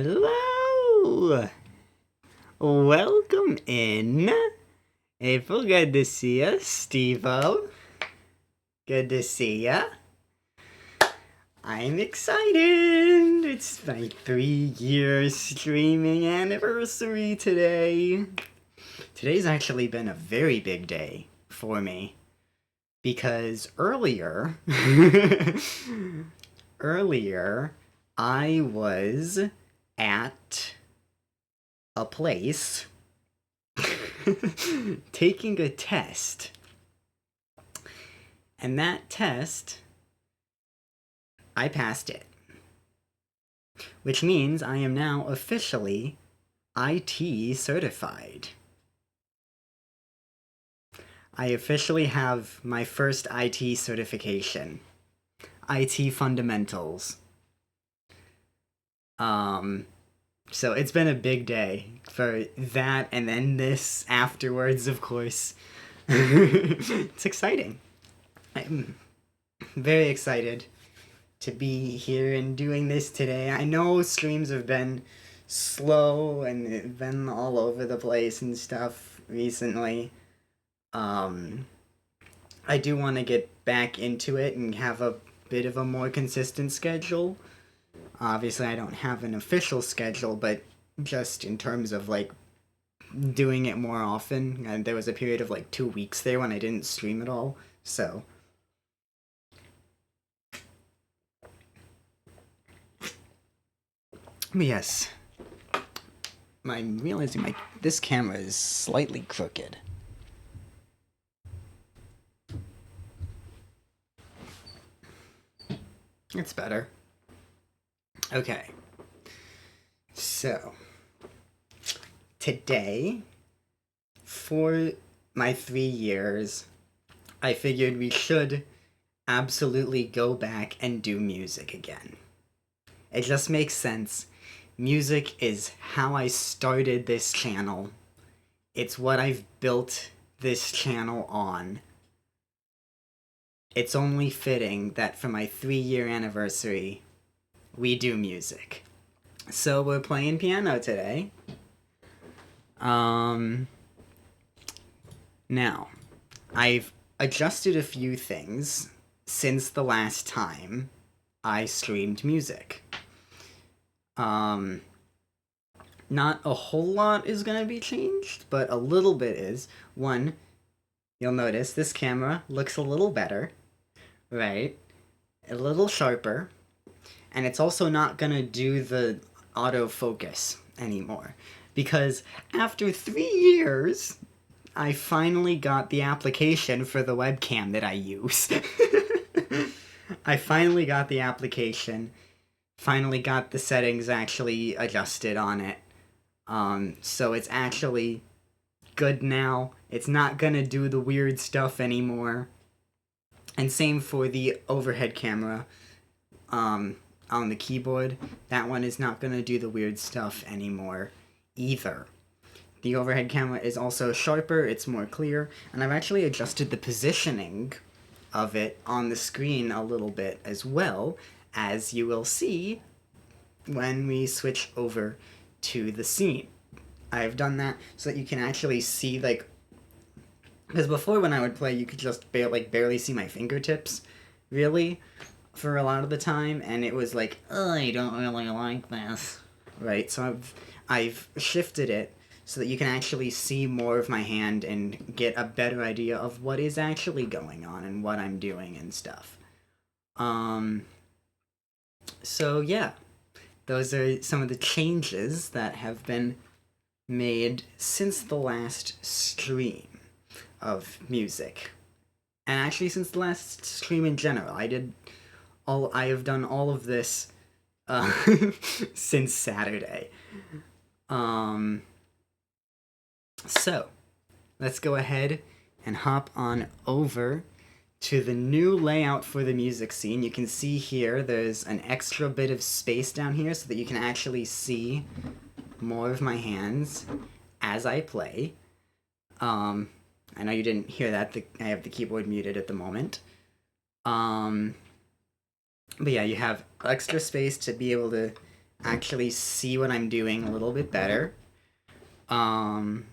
Hello! Welcome in. April, good to see you. Steve-O, good to see ya. I'm excited! It's my 3-year streaming anniversary today. Today's actually been a very big day for me. Because earlier, I was at a place taking a test. And that test, I passed it. Which means I am now officially IT certified. I officially have my first IT certification. IT fundamentals. So it's been a big day for that, and then this afterwards, of course. It's exciting. I'm very excited to be here and doing this today. I know streams have been slow and been all over the place and stuff recently. I do want to get back into it and have a bit of a more consistent schedule. Obviously, I don't have an official schedule, but just in terms of, like, doing it more often. And there was a period of, like, 2 weeks there when I didn't stream at all, so. But yes. I'm realizing this camera is slightly crooked. It's better. Okay. So, today, for my 3 years, I figured we should absolutely go back and do music again. It just makes sense. Music is how I started this channel. It's what I've built this channel on. It's only fitting that for my 3-year anniversary, we do music. So we're playing piano today. Now, I've adjusted a few things since the last time I streamed music. Not a whole lot is gonna be changed, but a little bit is. One, you'll notice this camera looks a little better, right? A little sharper. And it's also not gonna do the autofocus anymore. Because after 3 years, I finally got the application for the webcam that I use. I finally got the application. Finally got the settings actually adjusted on it. So it's actually good now. It's not gonna do the weird stuff anymore. And same for the overhead camera. On the keyboard, that one is not going to do the weird stuff anymore either. The overhead camera is also sharper, it's more clear, and I've actually adjusted the positioning of it on the screen a little bit as well, as you will see when we switch over to the scene. I've done that so that you can actually see, like, because before when I would play, you could just barely see my fingertips, really, for a lot of the time, and it was like, oh, I don't really like this. Right, so I've shifted it so that you can actually see more of my hand and get a better idea of what is actually going on and what I'm doing and stuff. So yeah, those are some of the changes that have been made since the last stream of music. And actually since the last stream in general. I have done all of this since Saturday. So, let's go ahead and hop on over to the new layout for the music scene. You can see here there's an extra bit of space down here so that you can actually see more of my hands as I play. I know you didn't hear that. I have the keyboard muted at the moment. But yeah, you have extra space to be able to actually see what I'm doing a little bit better. And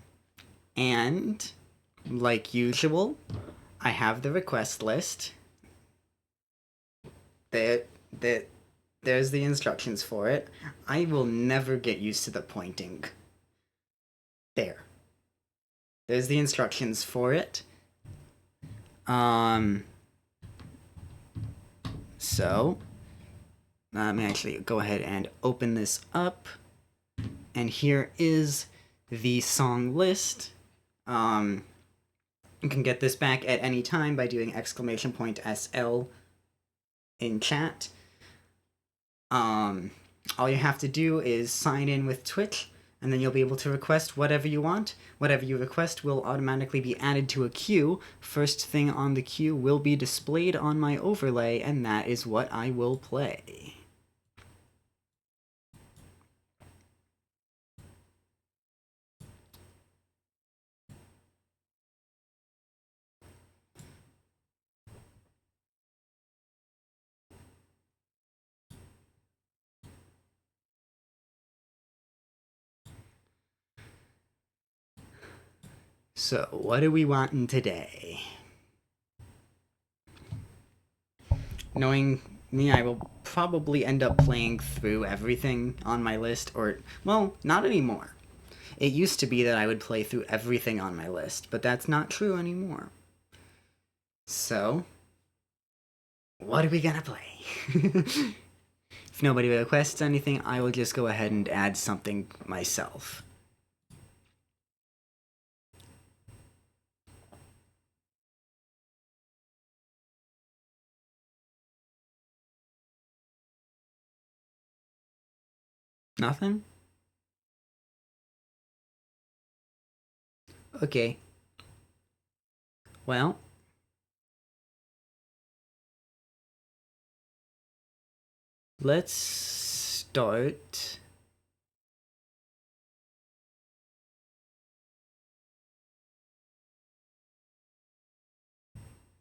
like usual, I have the request list. That that there's the instructions for it. I will never get used to the pointing. There. There's the instructions for it. So let me actually go ahead and open this up. And here is the song list. You can get this back at any time by doing !SL in chat. All you have to do is sign in with Twitch, and then you'll be able to request whatever you want. Whatever you request will automatically be added to a queue. First thing on the queue will be displayed on my overlay, and that is what I will play. So, what are we wanting today? Knowing me, I will probably end up playing through everything on my list, or, well, not anymore. It used to be that I would play through everything on my list, but that's not true anymore. So, what are we gonna play? If nobody requests anything, I will just go ahead and add something myself. Nothing? Okay. Well, let's start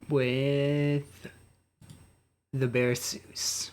with the Berceuse.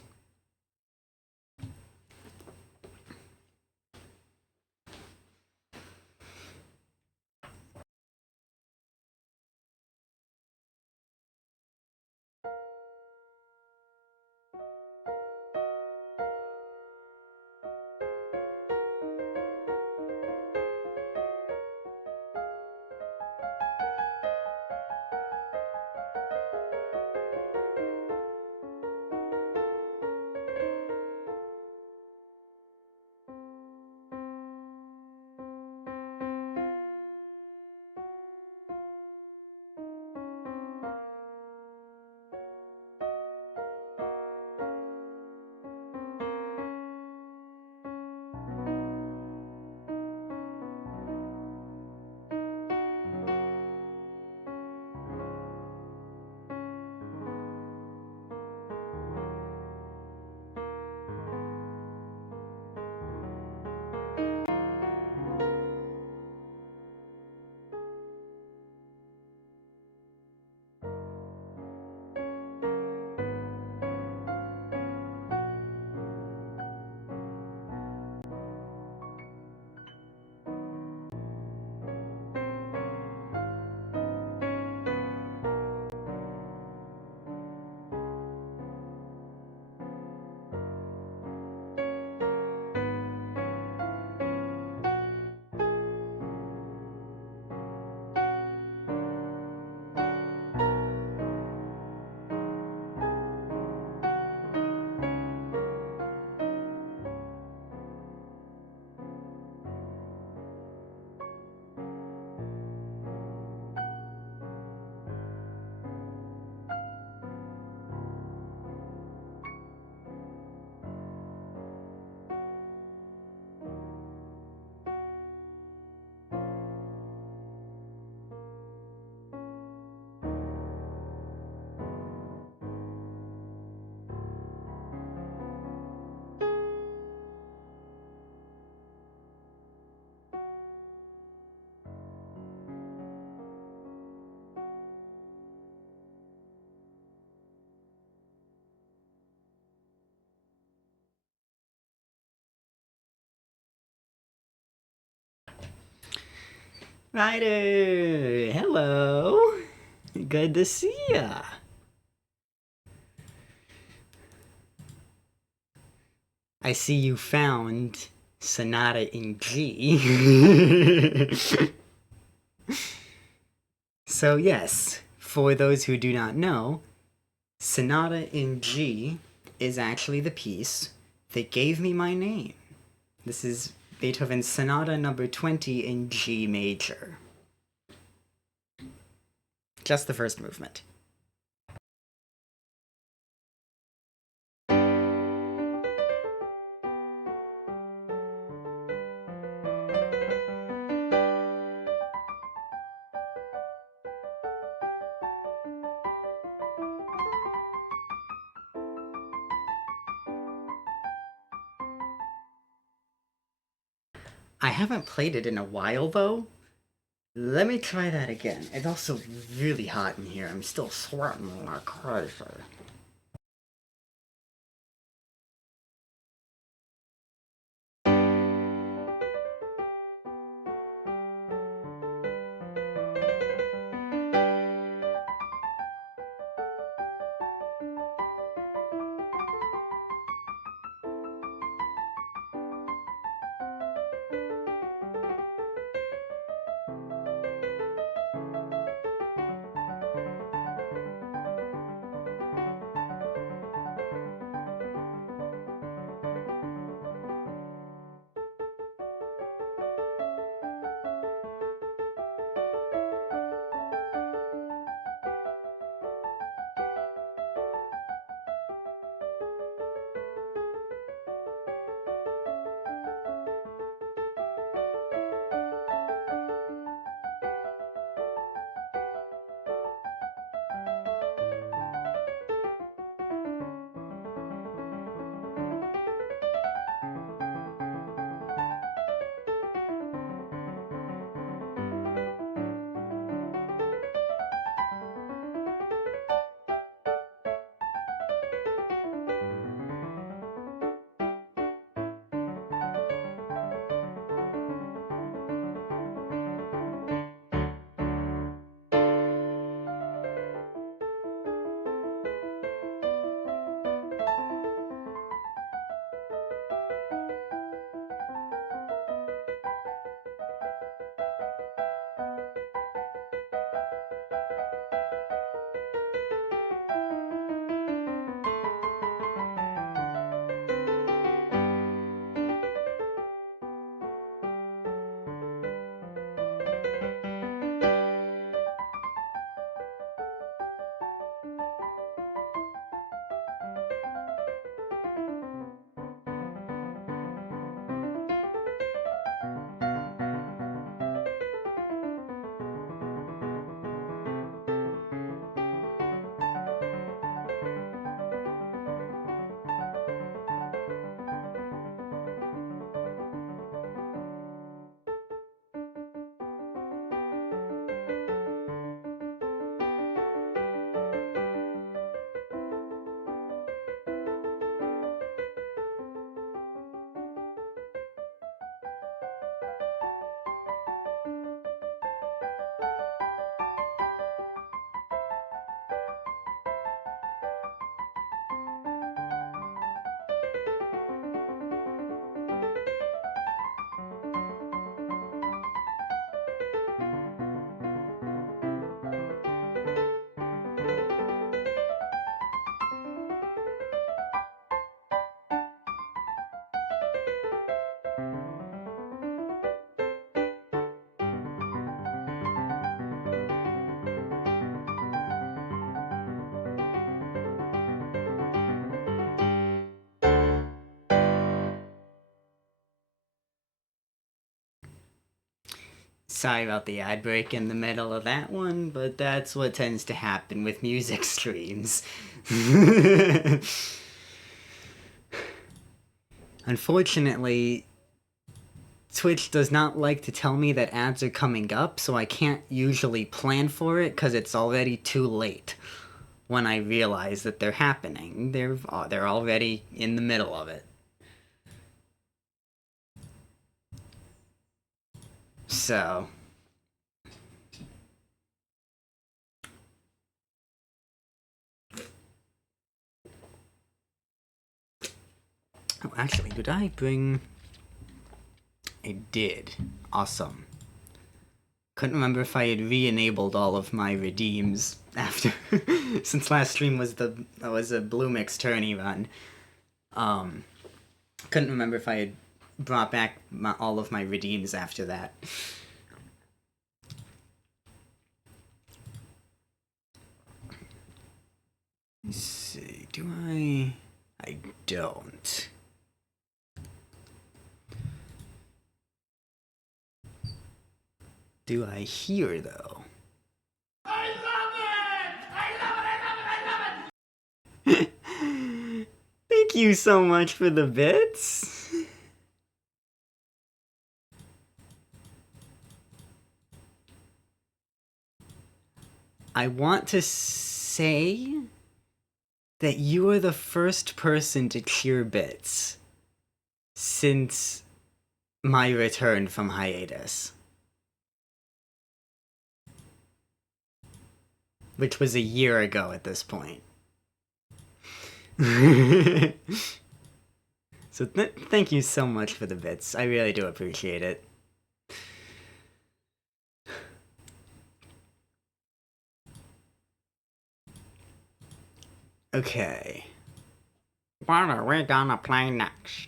Ryder! Hello! Good to see ya! I see you found Sonata in G. So yes, for those who do not know, Sonata in G is actually the piece that gave me my name. This is Beethoven's Sonata number 20 in G major. Just the first movement. I haven't played it in a while, though. Let me try that again. It's also really hot in here. I'm still sweating like crazy. Sorry about the ad break in the middle of that one, but that's what tends to happen with music streams. Unfortunately, Twitch does not like to tell me that ads are coming up, so I can't usually plan for it because it's already too late when I realize that they're happening. They're already in the middle of it. So, Oh, actually, did I bring... I did. Awesome. Couldn't remember if I had re-enabled all of my redeems after... since last stream was a Blue Mix tourney run. Couldn't remember if I had brought back all of my redeems after that. Let's see, do I... I don't. Do I hear, though? I love it! Thank you so much for the bits. I want to say that you are the first person to cheer bits since my return from hiatus. Which was a year ago at this point. So thank you so much for the bits. I really do appreciate it. Okay. What are we gonna play next?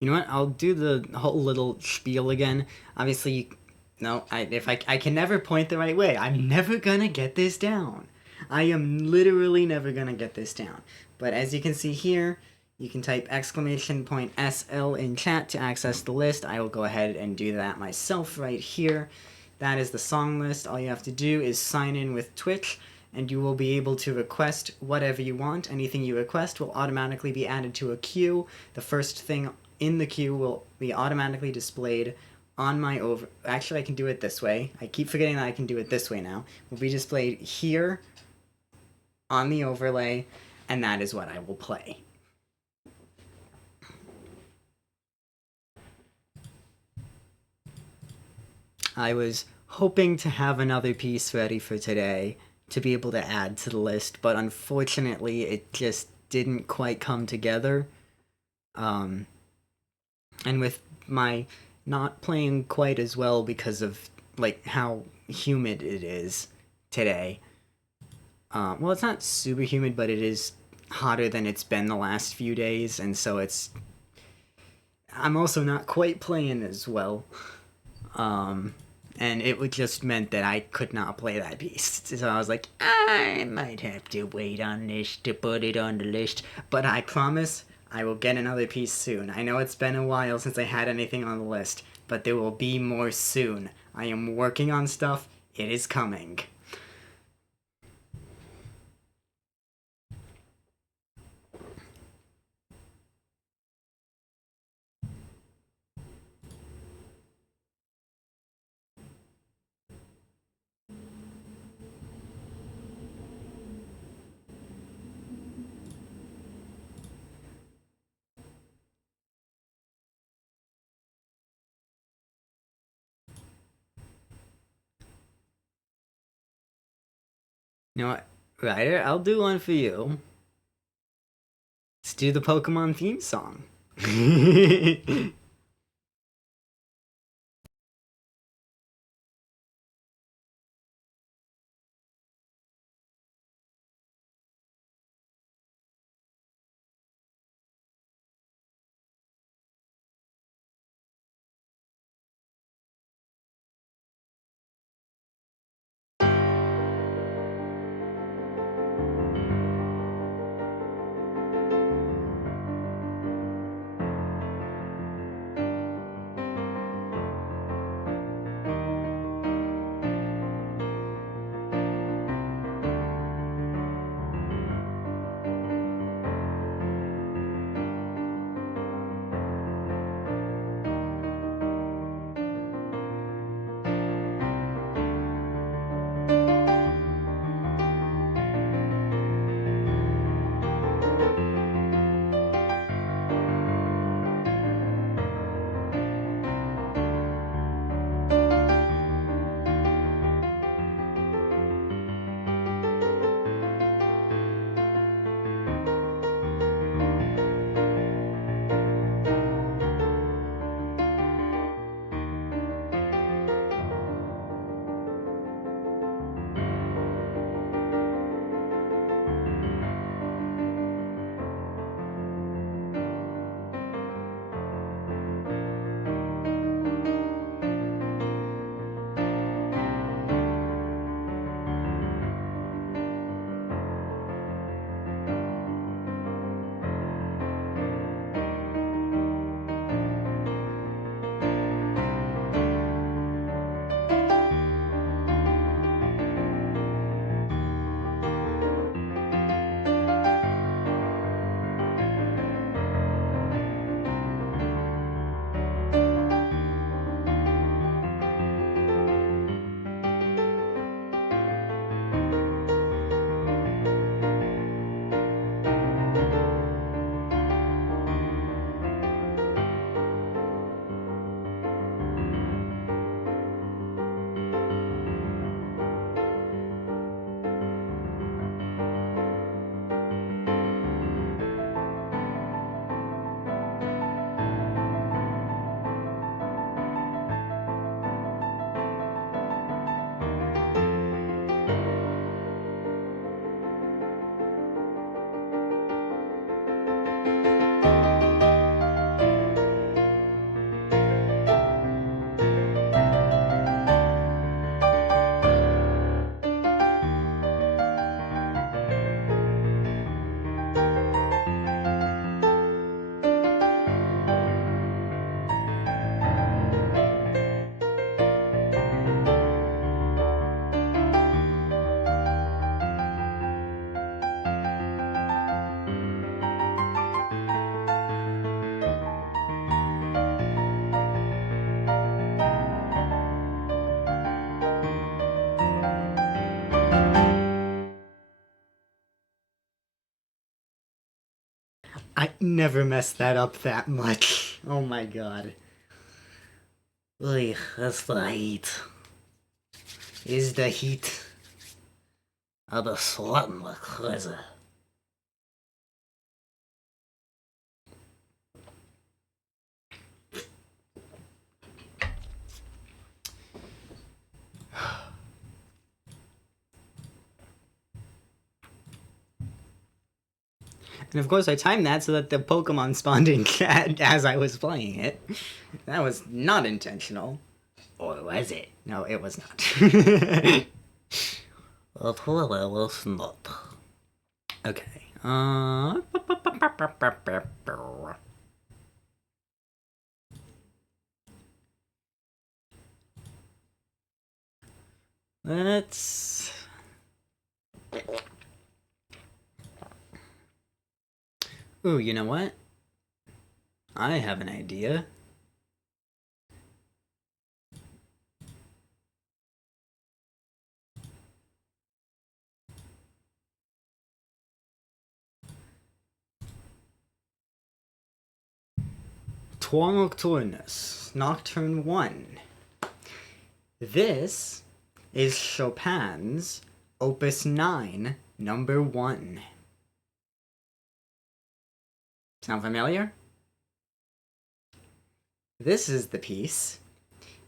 You know what? I'll do the whole little spiel again. Obviously, no, I can never point the right way. I'm never gonna get this down. I am literally never gonna get this down. But as you can see here, you can type !SL in chat to access the list. I will go ahead and do that myself right here. That is the song list. All you have to do is sign in with Twitch, and you will be able to request whatever you want. Anything you request will automatically be added to a queue. The first thing in the queue will be automatically displayed on my over... Actually, I can do it this way. I keep forgetting that I can do it this way now. Will be displayed here on the overlay, and that is what I will play. I was hoping to have another piece ready for today to be able to add to the list, but unfortunately it just didn't quite come together. And with my not playing quite as well because of, like, how humid it is today. Well, it's not super humid, but it is hotter than it's been the last few days, and so it's... I'm also not quite playing as well. And it would just meant that I could not play that piece. So I was like, I might have to wait on this to put it on the list, but I promise I will get another piece soon. I know it's been a while since I had anything on the list, but there will be more soon. I am working on stuff. It is coming. You know what, Ryder? I'll do one for you. Let's do the Pokemon theme song. I never messed that up that much. Oh my god. Oy, that's the heat. Is the heat. I'll be sweating like crazy. And of course I timed that so that the Pokemon spawned in chat as I was playing it. That was not intentional. Or was it? No, it was not. It was not. Okay. Let's... Ooh, you know what? I have an idea. Tour Nocturnus, Nocturne 1. This is Chopin's Opus 9, number 1. Sound familiar? This is the piece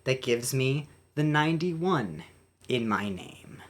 that gives me the 91 in my name.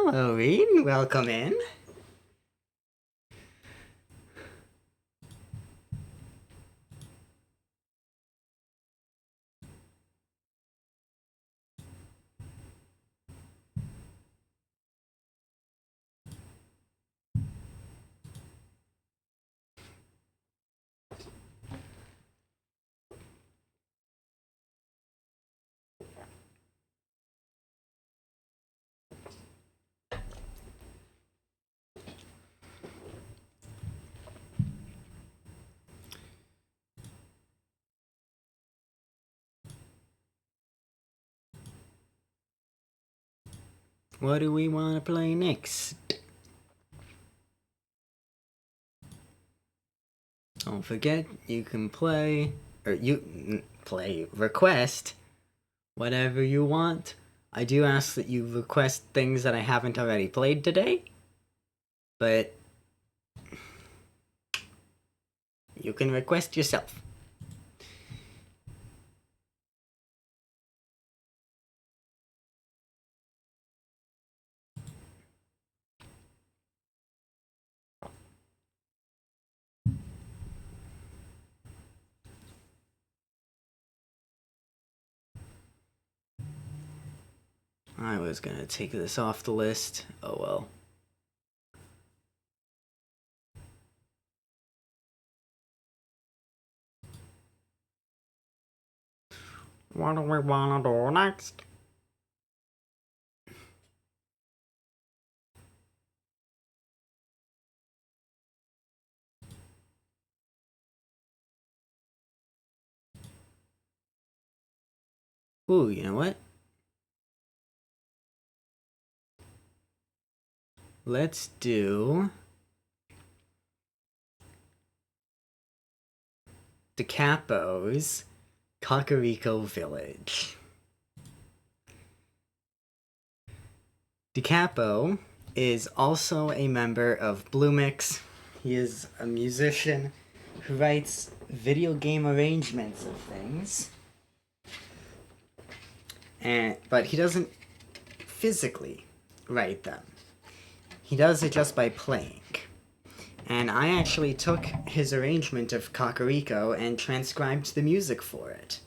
Hello, Reed. Welcome in. What do we want to play next? Don't forget, you can request whatever you want. I do ask that you request things that I haven't already played today, but you can request yourself. I was gonna take this off the list. Oh well. What do we wanna do next? Ooh, you know what? Let's do the Capo's Kakariko Village. DiCapo is also a member of Blue Mix. He is a musician who writes video game arrangements of things. But he doesn't physically write them. He does it just by playing. And I actually took his arrangement of Kakariko and transcribed the music for it.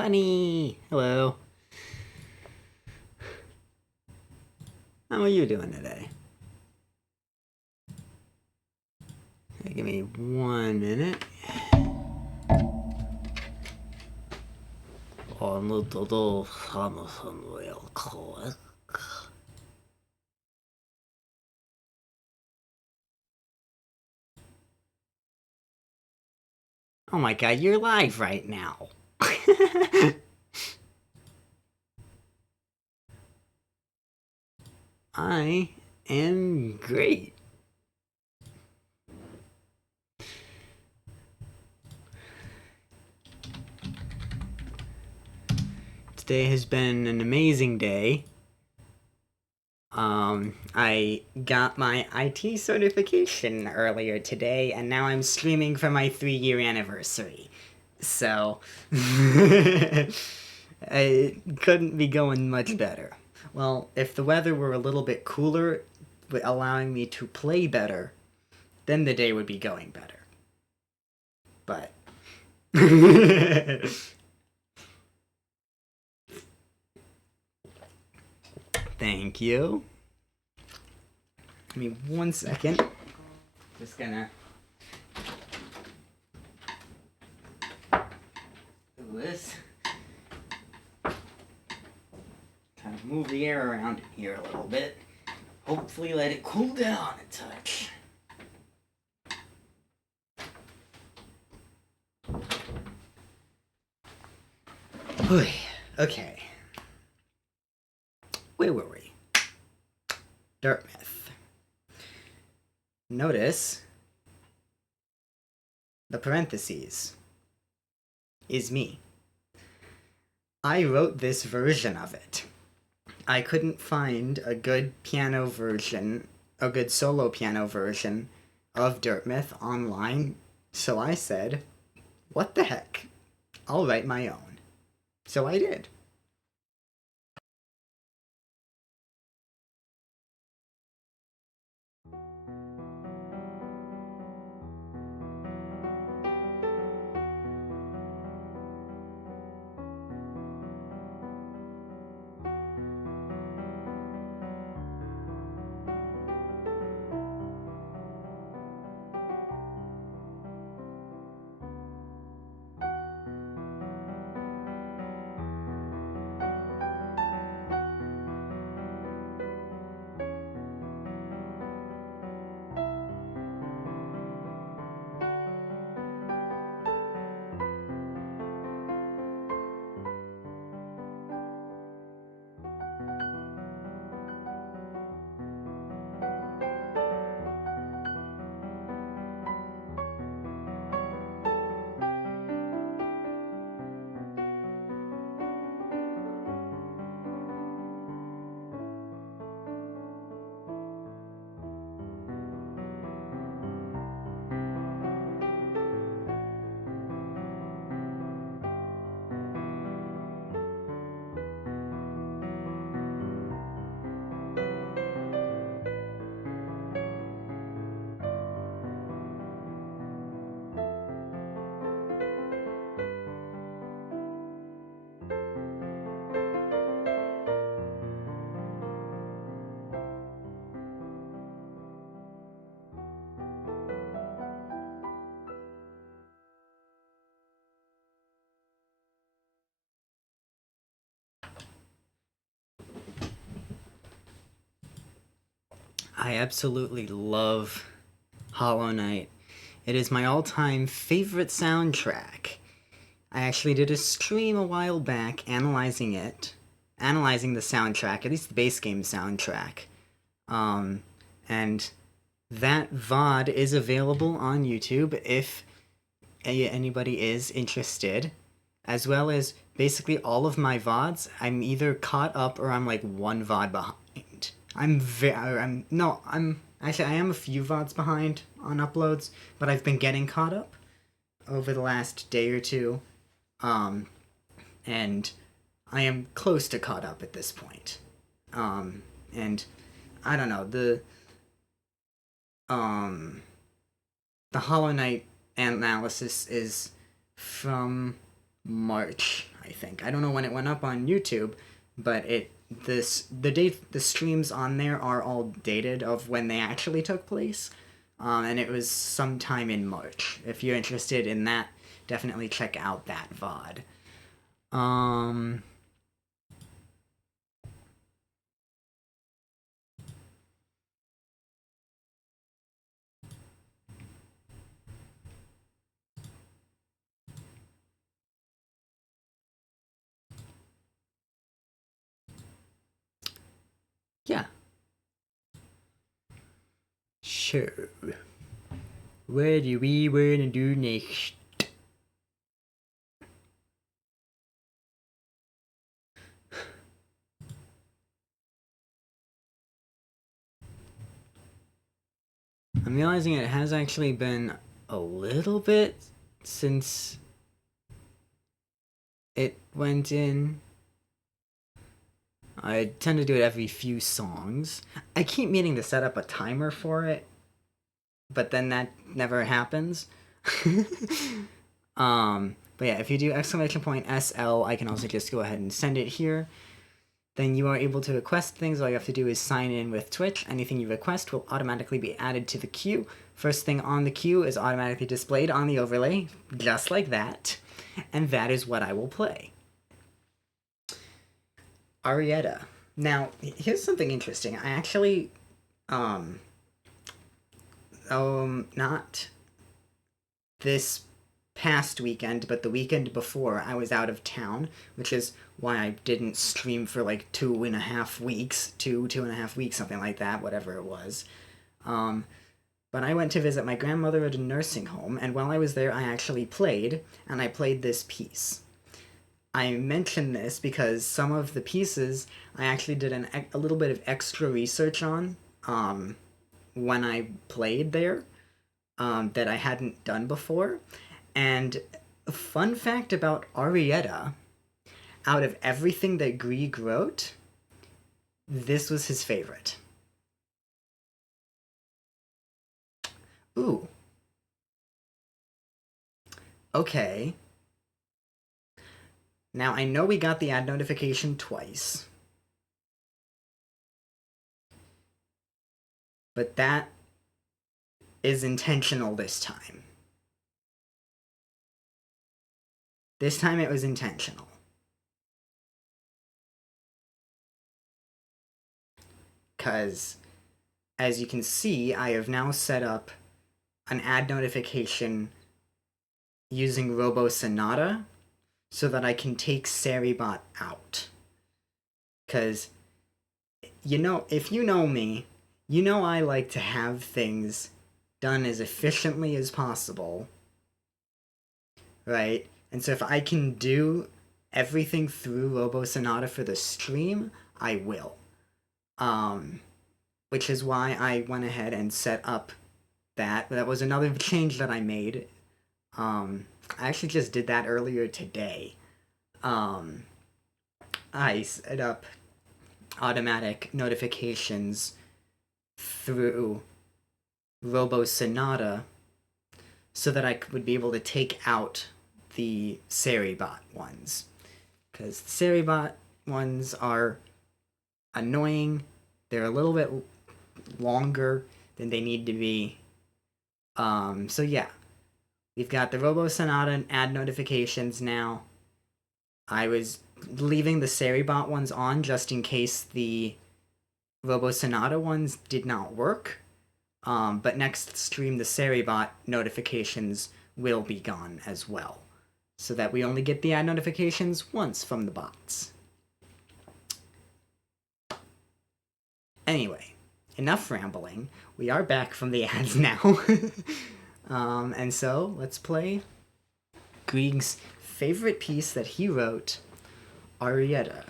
Bunny! Hello. How are you doing today? Okay, give me 1 minute. A little something real quick. Oh my god, you're live right now. I am great. Today has been an amazing day. I got my IT certification earlier today, and now I'm streaming for my 3-year anniversary. So, it couldn't be going much better. Well, if the weather were a little bit cooler, allowing me to play better, then the day would be going better. But... Thank you. Give me 1 second. Just gonna do this. Kind of move the air around here a little bit. Hopefully let it cool down a touch. Okay. Where were we? Dartmouth. Notice the parentheses is me. I wrote this version of it. I couldn't find a good piano version, a good solo piano version of Dartmouth online, so I said, what the heck? I'll write my own. So I did. I absolutely love Hollow Knight. It is my all-time favorite soundtrack. I actually did a stream a while back analyzing the soundtrack, at least the base game soundtrack. And that VOD is available on YouTube if anybody is interested, as well as basically all of my VODs. I'm either caught up or I'm like 1 VOD behind. I am a few VODs behind on uploads, but I've been getting caught up over the last day or two. And I am close to caught up at this point. And I don't know, the Hollow Knight analysis is from March, I I think. I don't know when it went up on YouTube, but the streams on there are all dated of when they actually took place. And it was sometime in March. If you're interested in that, definitely check out that VOD. Yeah. So, what do we want to do next? I'm realizing it has actually been a little bit since it went in. I tend to do it every few songs. I keep meaning to set up a timer for it, but then that never happens. But yeah, if you do !SL, I can also just go ahead and send it here. Then you are able to request things. All you have to do is sign in with Twitch. Anything you request will automatically be added to the queue. First thing on the queue is automatically displayed on the overlay, just like that. And that is what I will play. Arietta. Now, here's something interesting. I actually, not this past weekend, but the weekend before, I was out of town, which is why I didn't stream for like 2.5 weeks, 2.5 weeks, something like that, whatever it was. But I went to visit my grandmother at a nursing home, and while I was there, I actually played, and I played this piece. I mention this because some of the pieces I actually did a little bit of extra research on when I played there that I hadn't done before. And a fun fact about Arietta, out of everything that Grieg wrote, this was his favorite. Ooh. Okay. Now, I know we got the ad notification twice. But that is intentional this time. This time it was intentional. Because, as you can see, I have now set up an ad notification using Robo Sonata so that I can take Seribot out. Because, you know, if you know me, you know I like to have things done as efficiently as possible, right? And so if I can do everything through Robo Sonata for the stream, I will. Which is why I went ahead and set up that. That was another change that I made. I actually just did that earlier today. I set up automatic notifications through Robo Sonata so that I would be able to take out the Seribot ones. Because the Seribot ones are annoying. They're a little bit longer than they need to be. So yeah. We've got the Robo Sonata ad notifications now. I was leaving the Seribot ones on just in case the Robo Sonata ones did not work. But next stream, the Seribot notifications will be gone as well, so that we only get the ad notifications once from the bots. Anyway, enough rambling. We are back from the ads now. And so, let's play Grieg's favorite piece that he wrote, Arietta.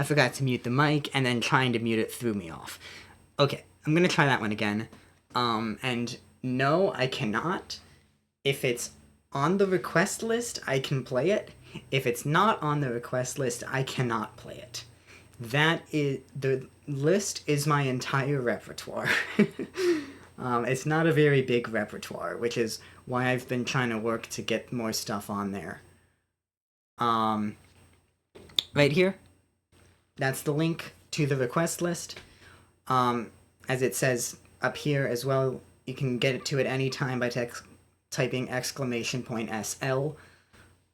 I forgot to mute the mic, and then trying to mute it threw me off. Okay, I'm gonna try that one again. And no, I cannot. If it's on the request list, I can play it. If it's not on the request list, I cannot play it. That is, the list is my entire repertoire. It's not a very big repertoire, which is why I've been trying to work to get more stuff on there. Right here, that's the link to the request list. As it says up here as well, you can get it to it anytime by typing !SL.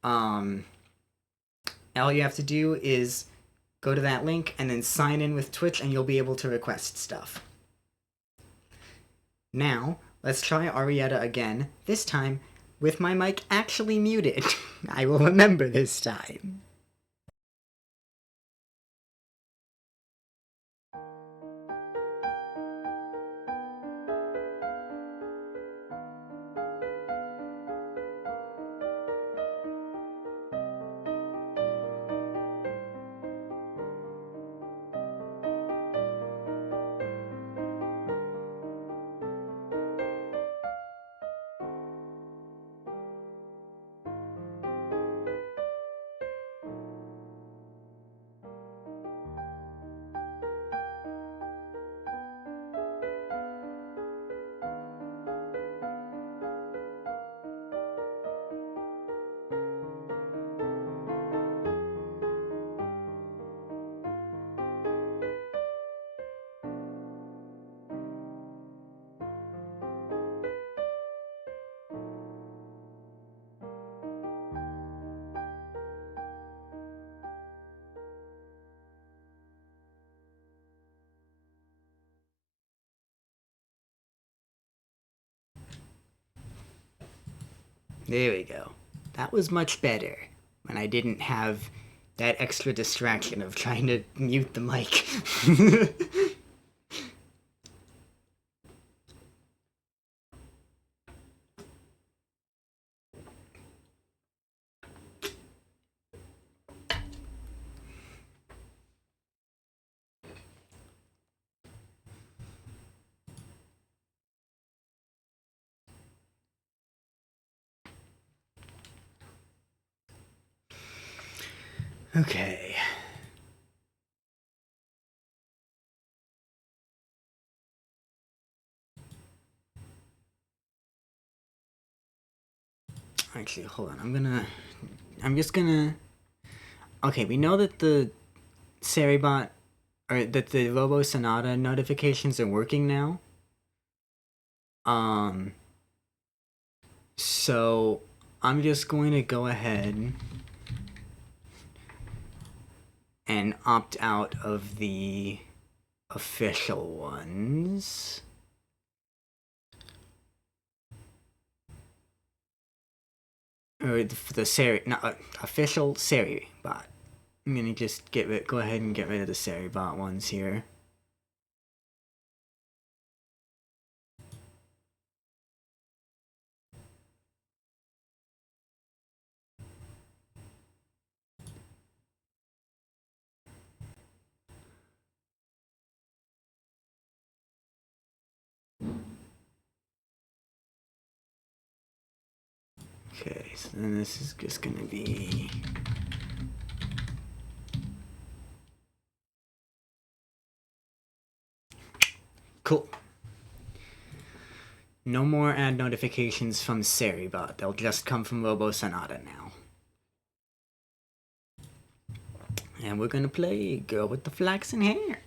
All you have to do is go to that link and then sign in with Twitch, and you'll be able to request stuff. Now, let's try Arietta again, this time with my mic actually muted. I will remember this time. There we go. That was much better when I didn't have that extra distraction of trying to mute the mic. Okay. Actually, hold on. I'm just gonna... Okay, we know that the Seribot, or that the Robo Sonata notifications are working now. So I'm just going to go ahead and opt out of the official ones. Or the Seri, not official Seri bot. I'm gonna just go ahead and get rid of the Seri bot ones here. Okay, so then this is just gonna be... Cool. No more ad notifications from Seribot. They'll just come from Robo Sonata now. And we're gonna play Girl with the Flaxen Hair.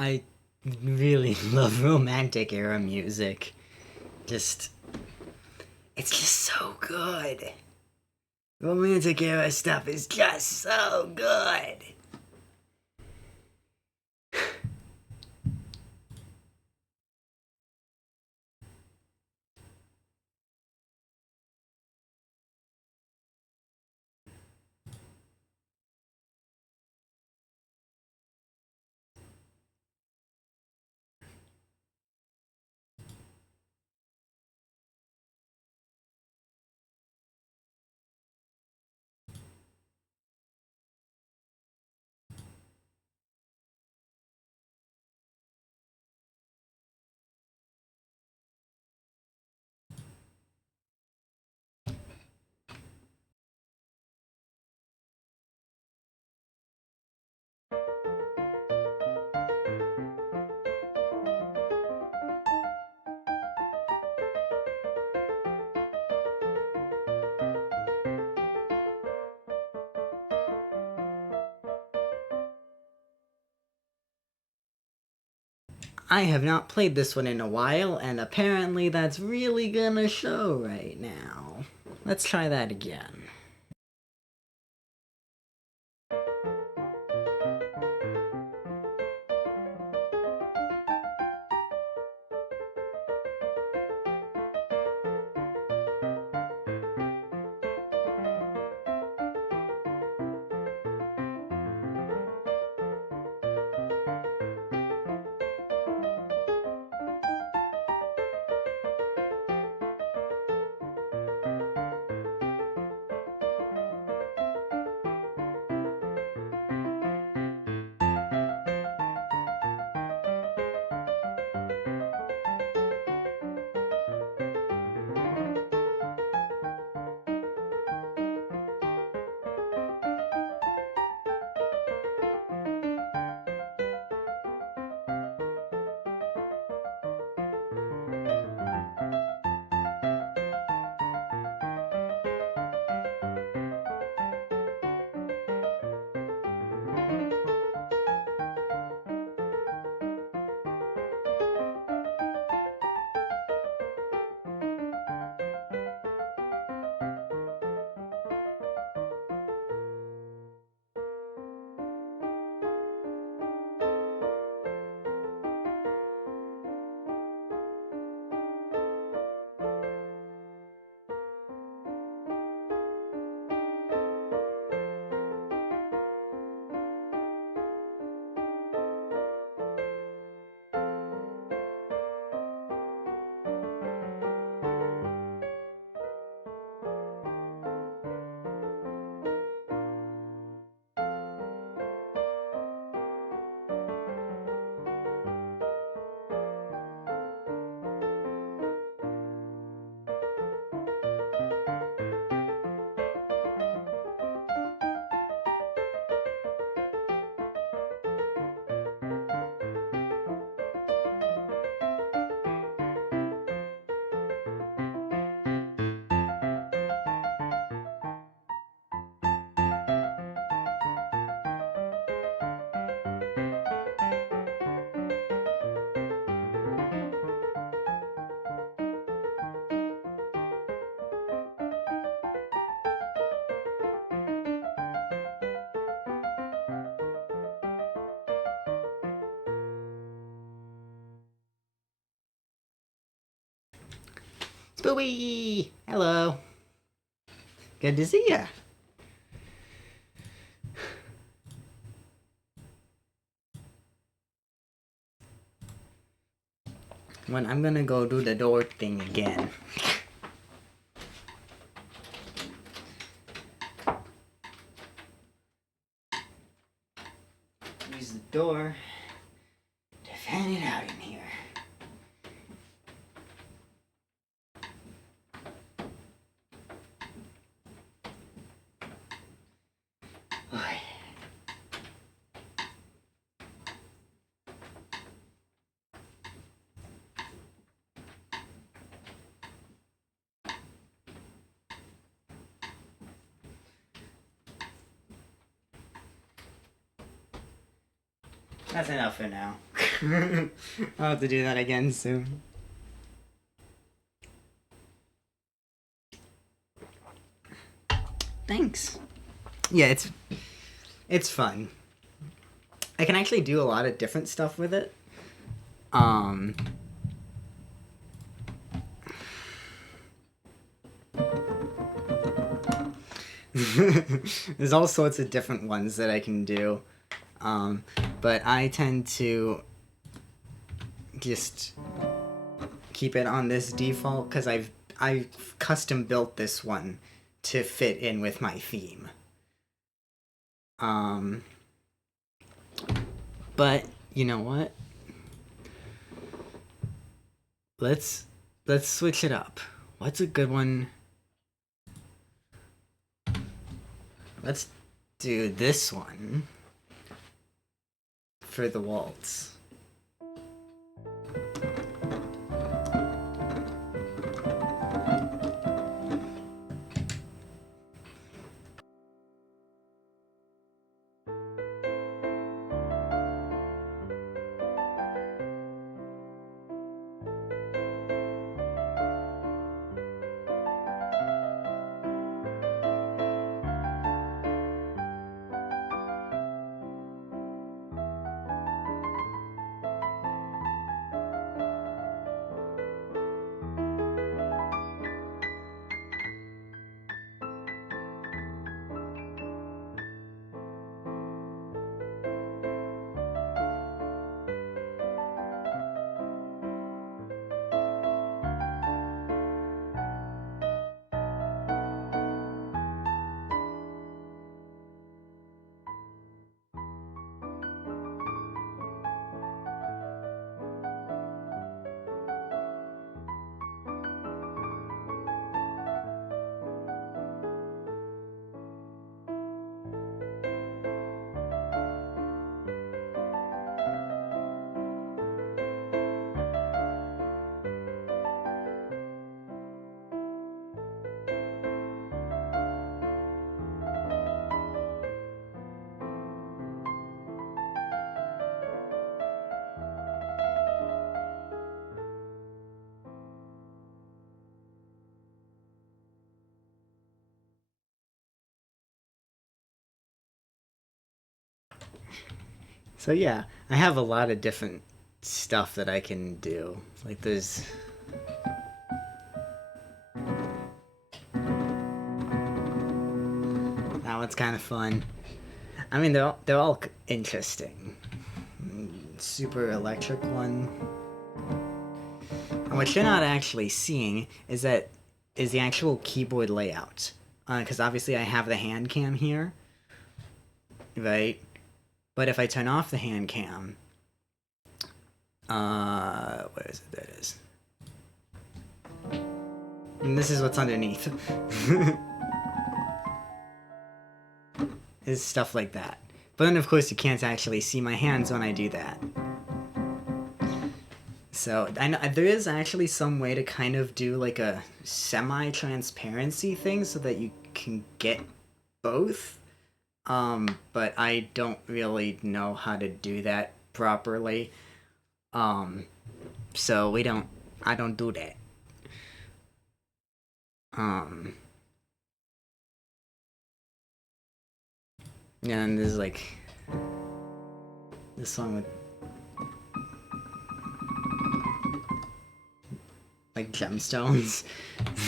I really love romantic era music. It's just so good. Romantic era stuff is just so good. I have not played this one in a while, and apparently that's really gonna show right now. Let's try that again. Spooey! Hello. Good to see ya. When I'm gonna go do the door thing again. Use the door to fan it out in here. That's enough for now. I'll have to do that again soon. Thanks. Yeah, it's fun. I can actually do a lot of different stuff with it. There's all sorts of different ones that I can do. But I tend to just keep it on this default because I've custom built this one to fit in with my theme. But you know what? Let's switch it up. What's a good one? Let's do this one for the waltz. So yeah, I have a lot of different stuff that I can do. Like there's that one's kind of fun. I mean, they're all interesting. Super electric one. And what you're not actually seeing is the actual keyboard layout. Because obviously I have the hand cam here, right? But if I turn off the hand cam, where is it? There it is. And this is what's underneath. Is stuff like that. But then of course you can't actually see my hands when I do that. So I know there is actually some way to kind of do like a semi-transparency thing so that you can get both. But I don't really know how to do that properly. So I don't do that. Yeah, and there's like this song with like gemstones.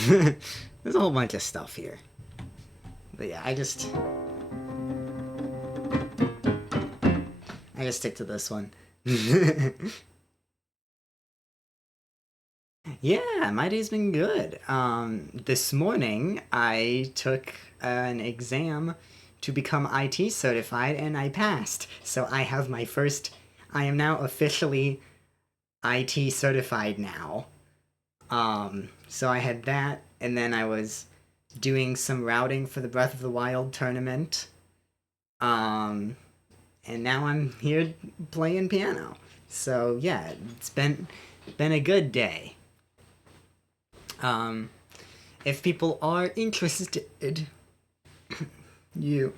There's a whole bunch of stuff here. But yeah, I just stick to this one. Yeah, my day's been good. This morning I took an exam to become IT certified and I passed. So I am now officially IT certified now. So I had that, and then I was doing some routing for the Breath of the Wild tournament. And now I'm here playing piano. So yeah, it's been a good day. If people are interested, you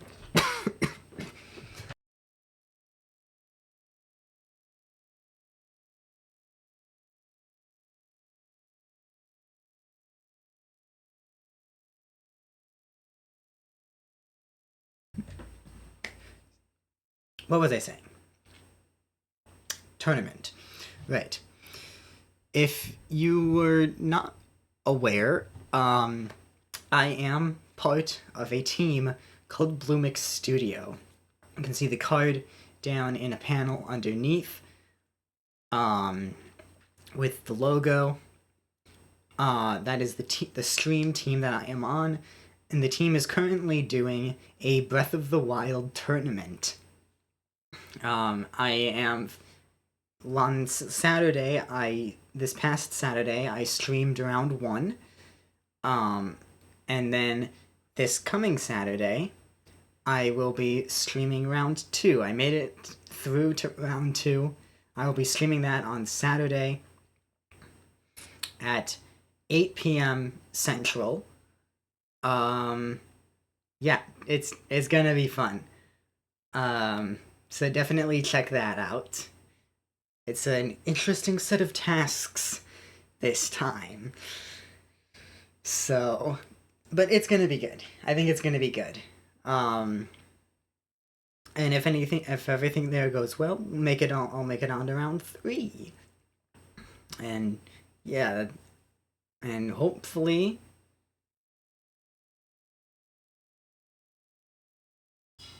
What was I saying? Tournament. Right. If you were not aware, I am part of a team called Bloomix Studio. You can see the card down in a panel underneath, with the logo. That is the stream team that I am on, and the team is currently doing a Breath of the Wild tournament. I am on Saturday. This past Saturday, I streamed round 1, and then this coming Saturday, I will be streaming round 2. I made it through to round 2. I will be streaming that on Saturday at 8 p.m. Central. Yeah, it's gonna be fun. So definitely check that out. It's an interesting set of tasks this time. So, but it's gonna be good. I think it's gonna be good. And if everything there goes well, I'll make it on to round 3. And yeah, and hopefully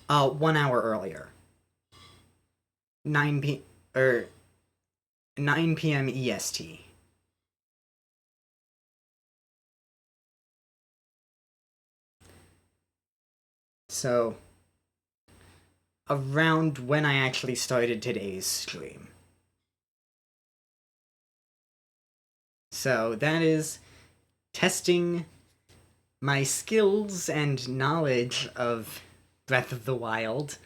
1 hour earlier. 9 p.m. EST. So, around when I actually started today's stream. So, that is testing my skills and knowledge of Breath of the Wild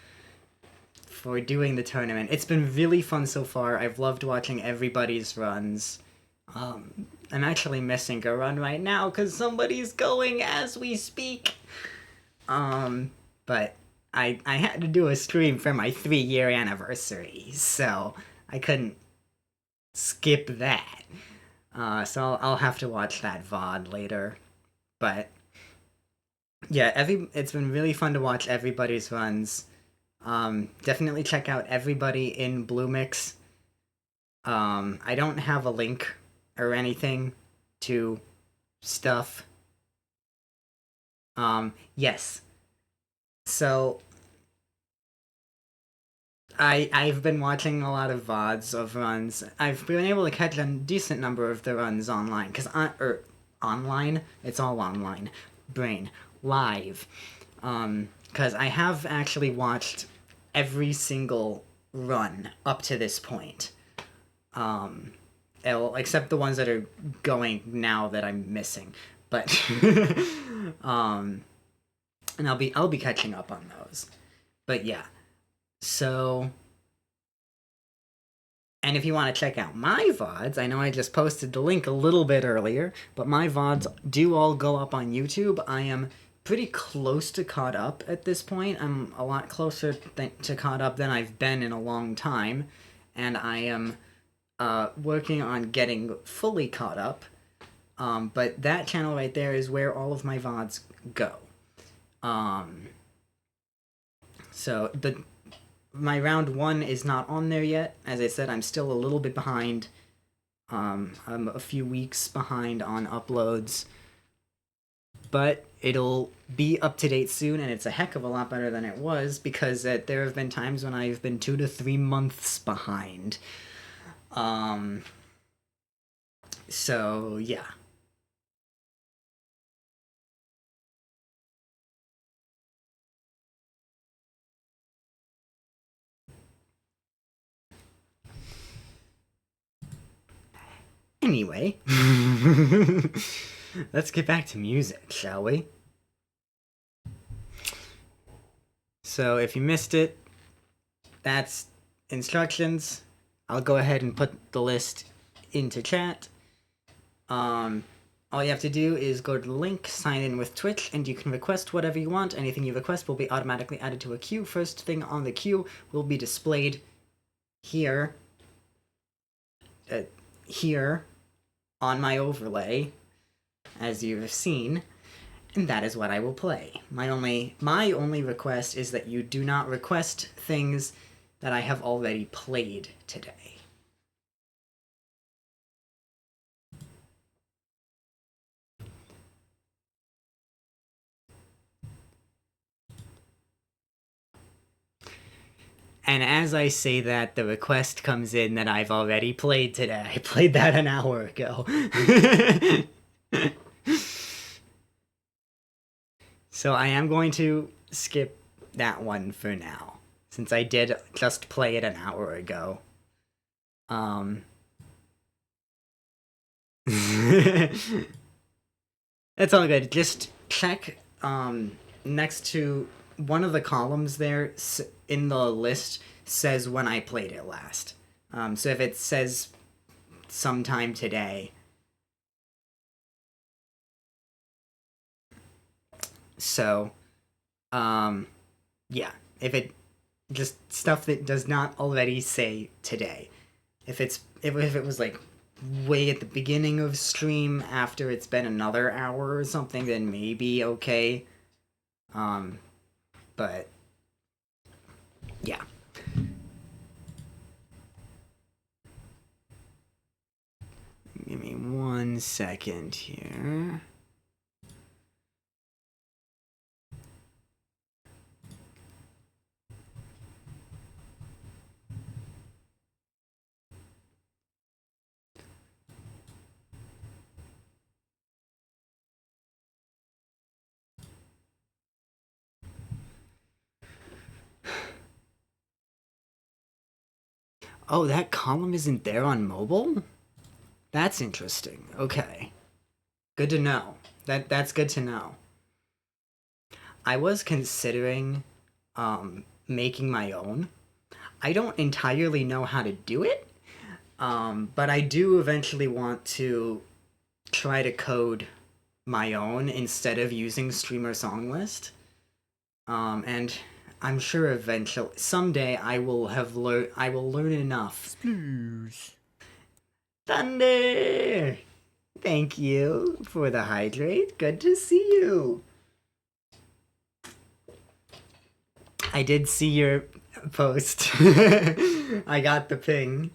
for doing the tournament. It's been really fun so far. I've loved watching everybody's runs. I'm actually missing a run right now because somebody's going as we speak. But I had to do a stream for my 3-year anniversary, so I couldn't skip that. So I'll have to watch that VOD later. But yeah, it's been really fun to watch everybody's runs. Definitely check out everybody in Bloomix. I don't have a link or anything to stuff. Yes. So, I've been watching a lot of VODs of runs. I've been able to catch a decent number of the runs online, online? It's all online. Brain. Live. Because I have actually watched every single run up to this point. Except the ones that are going now that I'm missing. But, and I'll be catching up on those. But yeah. So, and if you want to check out my VODs, I know I just posted the link a little bit earlier, but my VODs do all go up on YouTube. I am pretty close to caught up at this point. I'm a lot closer to caught up than I've been in a long time, and I am working on getting fully caught up. But that channel right there is where all of my VODs go. So my round 1 is not on there yet. As I said, I'm still a little bit behind. I'm a few weeks behind on uploads. But it'll be up to date soon, and it's a heck of a lot better than it was, because there have been times when I've been 2 to 3 months behind. So, yeah. Anyway, let's get back to music, shall we? So if you missed it, that's instructions. I'll go ahead and put the list into chat. All you have to do is go to the link, sign in with Twitch, and you can request whatever you want. Anything you request will be automatically added to a queue. First thing on the queue will be displayed here. Here on my overlay, as you've seen, and that is what I will play. My only request is that you do not request things that I have already played today. And as I say that, the request comes in that I've already played today. I played that an hour ago. So I am going to skip that one for now, since I did just play it an hour ago. That's all good. Just check next to one of the columns there in the list says when I played it last. So if it says sometime today, so yeah, if it just stuff that does not already say today. If it was like way at the beginning of stream after it's been another hour or something, then maybe okay. But yeah. Give me 1 second here. Oh, that column isn't there on mobile? That's interesting. Okay. Good to know. That's good to know. I was considering making my own. I don't entirely know how to do it, but I do eventually want to try to code my own instead of using Streamer Song List. And I'm sure eventually, someday, I will learn enough. Sploos. Thunder! Thank you for the hydrate. Good to see you. I did see your post. I got the ping.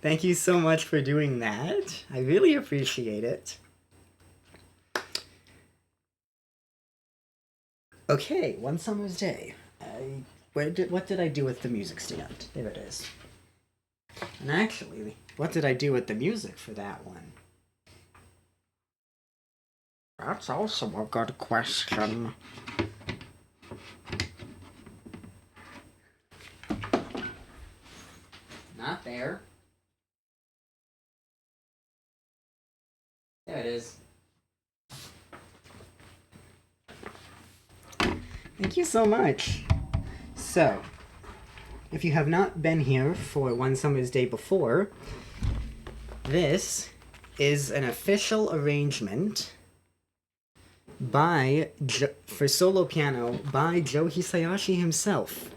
Thank you so much for doing that. I really appreciate it. Okay, One Summer's Day. What did I do with the music stand? There it is. And actually, what did I do with the music for that one? That's also a good question. Not there. There it is. Thank you so much. So, if you have not been here for One Summer's Day before, this is an official arrangement for solo piano by Joe Hisayashi himself.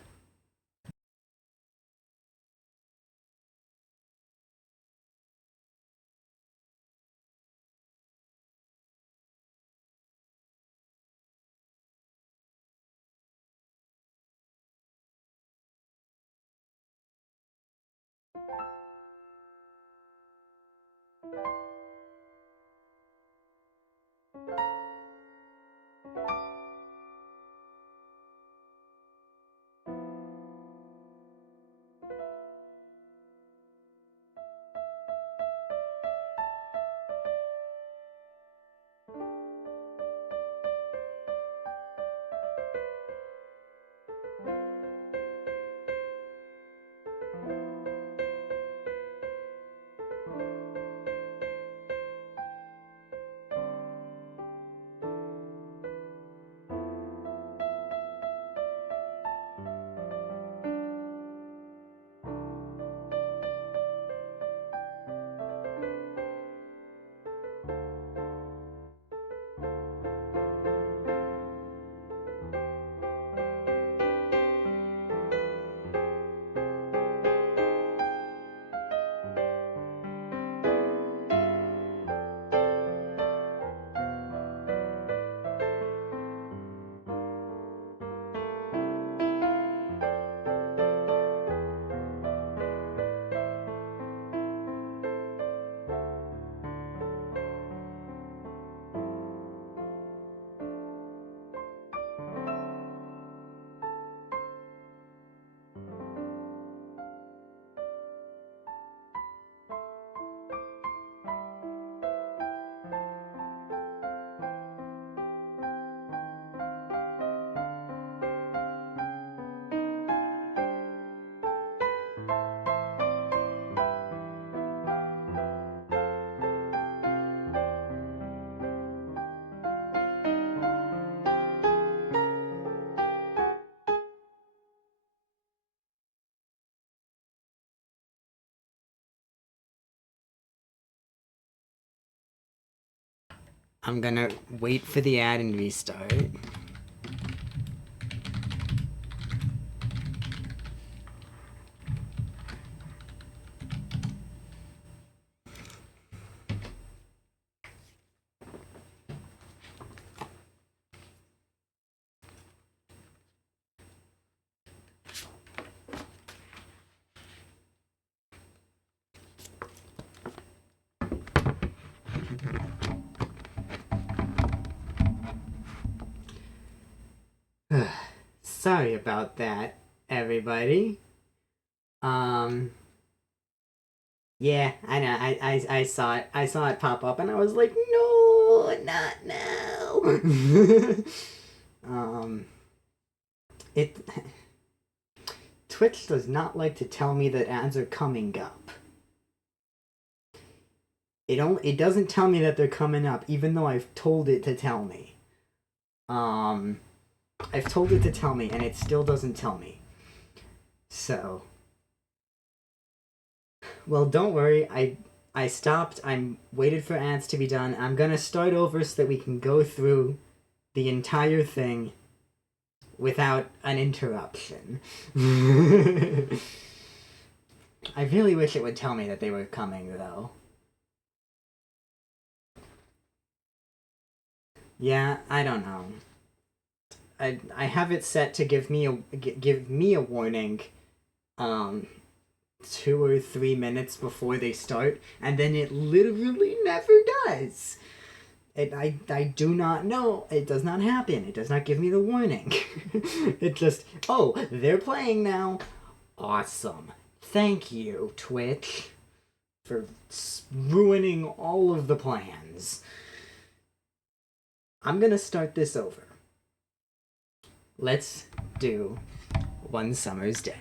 I'm gonna wait for the ad and restart. Sorry about that, everybody. Yeah, I know. I saw it. I saw it pop up, and I was like, no, not now. It Twitch does not like to tell me that ads are coming up. It doesn't tell me that they're coming up, even though I've told it to tell me. I've told it to tell me, and it still doesn't tell me. So, well, don't worry. I stopped. I'm waited for ads to be done. I'm gonna start over so that we can go through the entire thing without an interruption. I really wish it would tell me that they were coming, though. Yeah, I don't know. I have it set to give me a warning, um, 2 or 3 minutes before they start, and then it literally never does. I do not know. It does not happen. It does not give me the warning. It just, oh, they're playing now. Awesome. Thank you, Twitch, for ruining all of the plans. I'm gonna start this over. Let's do One Summer's Day.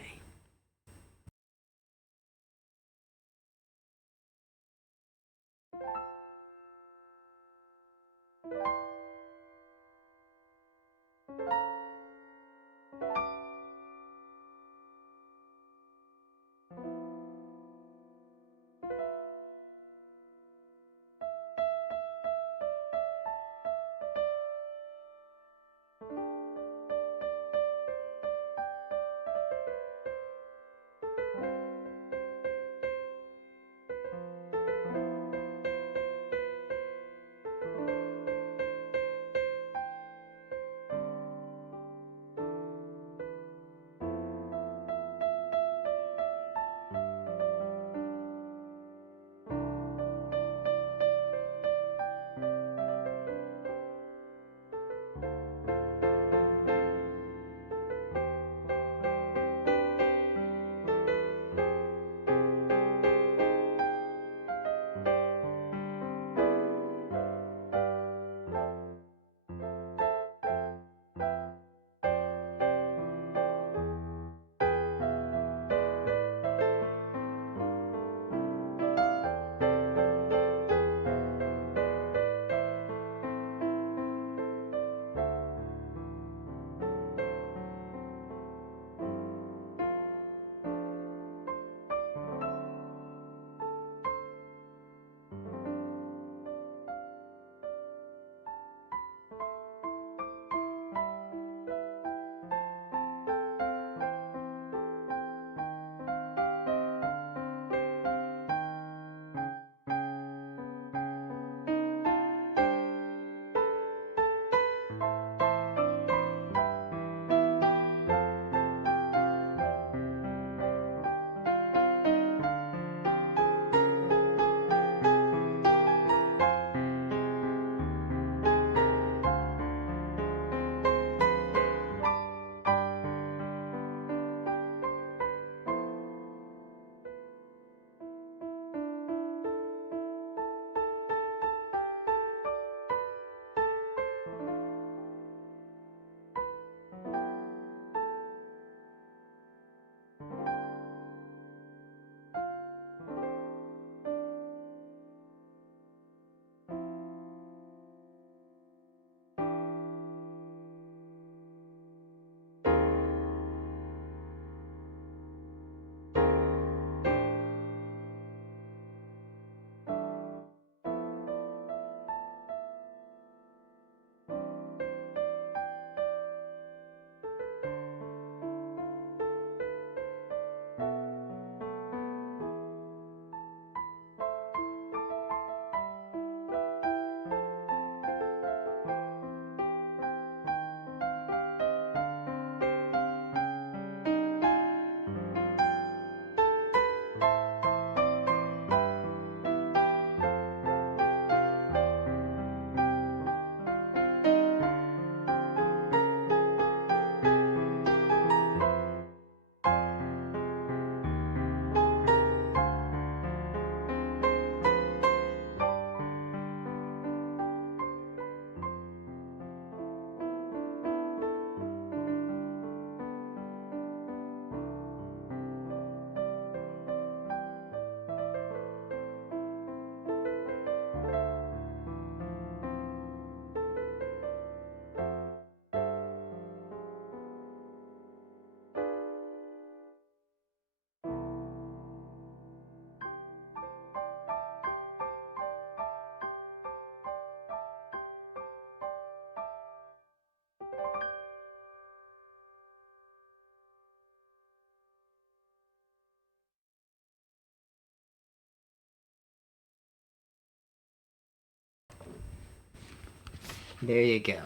There you go.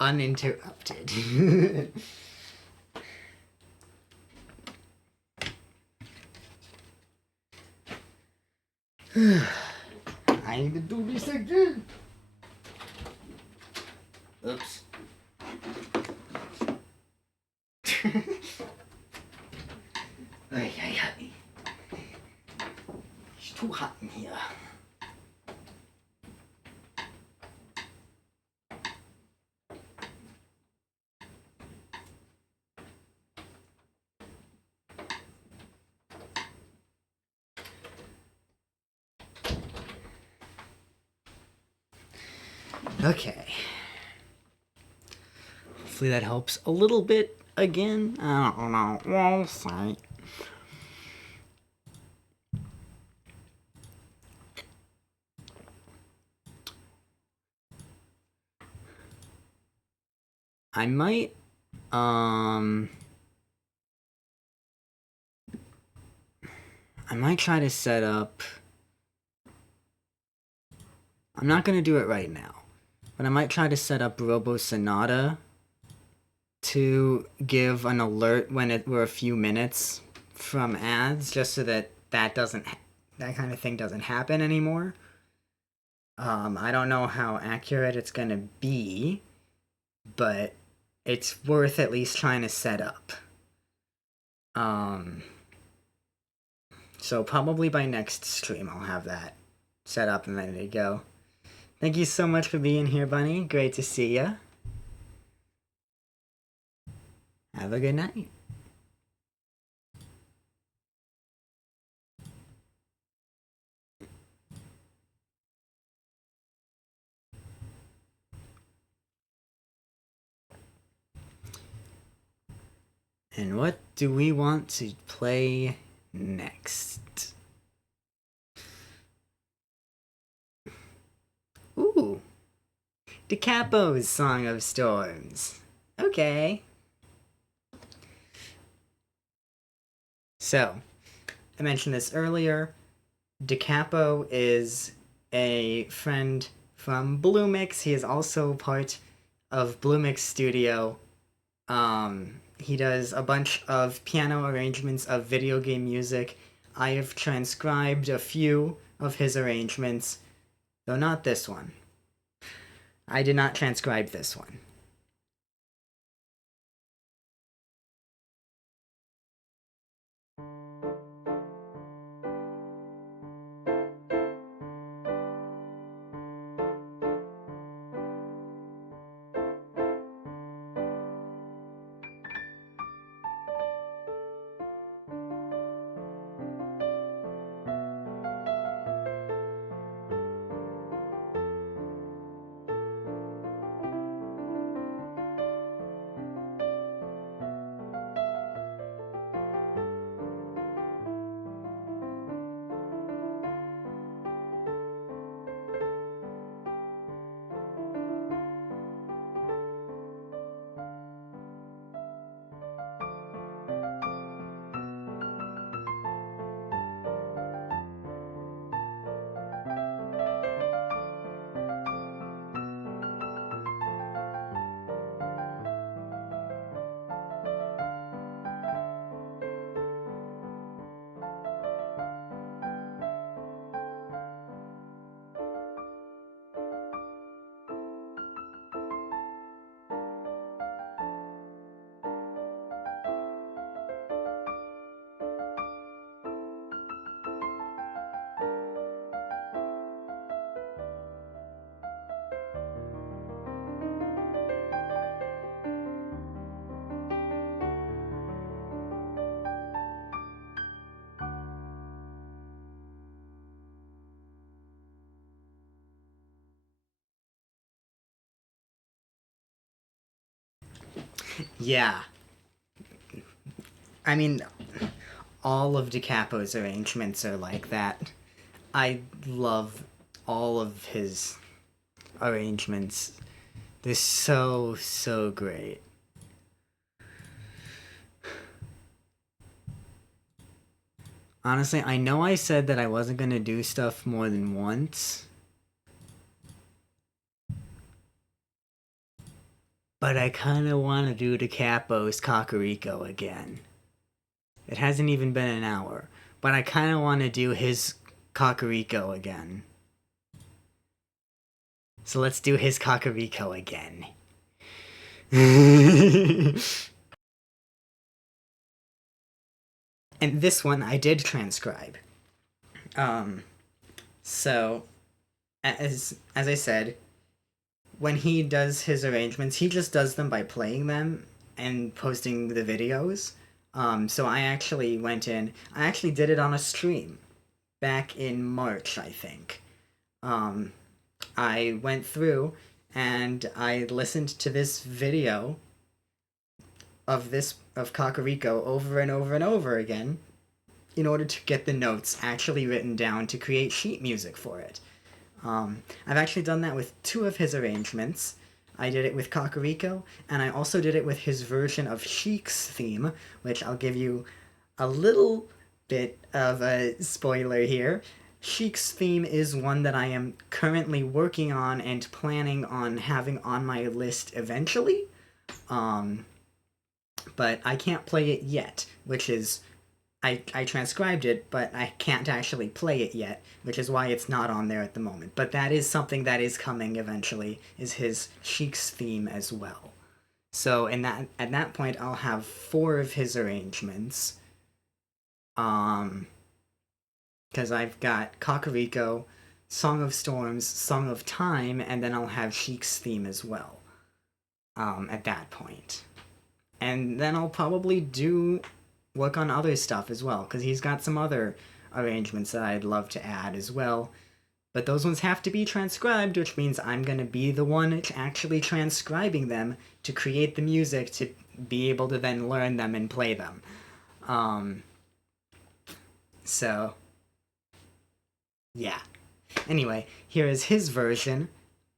Uninterrupted. I need to do this again. Oops. Ay, ay, ay. It's too hot in here. Okay. Hopefully that helps a little bit again. I don't know. We'll see. I might, try to set up. I'm not gonna do it right now, but I might try to set up Robo Sonata to give an alert when we're a few minutes from ads, just so that that kind of thing doesn't happen anymore. I don't know how accurate it's gonna be, but it's worth at least trying to set up. So probably by next stream I'll have that set up and ready to go. Thank you so much for being here, Bunny. Great to see ya. Have a good night. And what do we want to play next? Ooh. DeCapo's Song of Storms. Okay. So, I mentioned this earlier. DeCapo is a friend from Bluemix. He is also part of Bluemix Studio. He does a bunch of piano arrangements of video game music. I have transcribed a few of his arrangements, though not this one. I did not transcribe this one. Yeah. I mean, all of DeCapo's arrangements are like that. I love all of his arrangements. They're so, so great. Honestly, I know I said that I wasn't going to do stuff more than once. but I kind of want to do DiCapo's Kakariko again. It hasn't even been an hour, but I kind of want to do his Kakariko again. So let's do his Kakariko again. And this one I did transcribe. So, as I said, when he does his arrangements, he just does them by playing them and posting the videos. So I actually went in, I actually did it on a stream back in March, I think. I went through and I listened to this video of Kakariko over and over and over again in order to get the notes actually written down to create sheet music for it. I've actually done that with 2 of his arrangements. I did it with Kakariko, and I also did it with his version of Sheik's theme, which I'll give you a little bit of a spoiler here. Sheik's theme is one that I am currently working on and planning on having on my list eventually. But I can't play it yet, which is... I transcribed it, but I can't actually play it yet, which is why it's not on there at the moment. But that is something that is coming eventually, is his Sheik's theme as well. So at that point, I'll have 4 of his arrangements. Because I've got Kakariko, Song of Storms, Song of Time, and then I'll have Sheik's theme as well. At that point. And then I'll probably work on other stuff as well, because he's got some other arrangements that I'd love to add as well. But those ones have to be transcribed, which means I'm going to be the one actually transcribing them to create the music to be able to then learn them and play them. So, yeah. Anyway, here is his version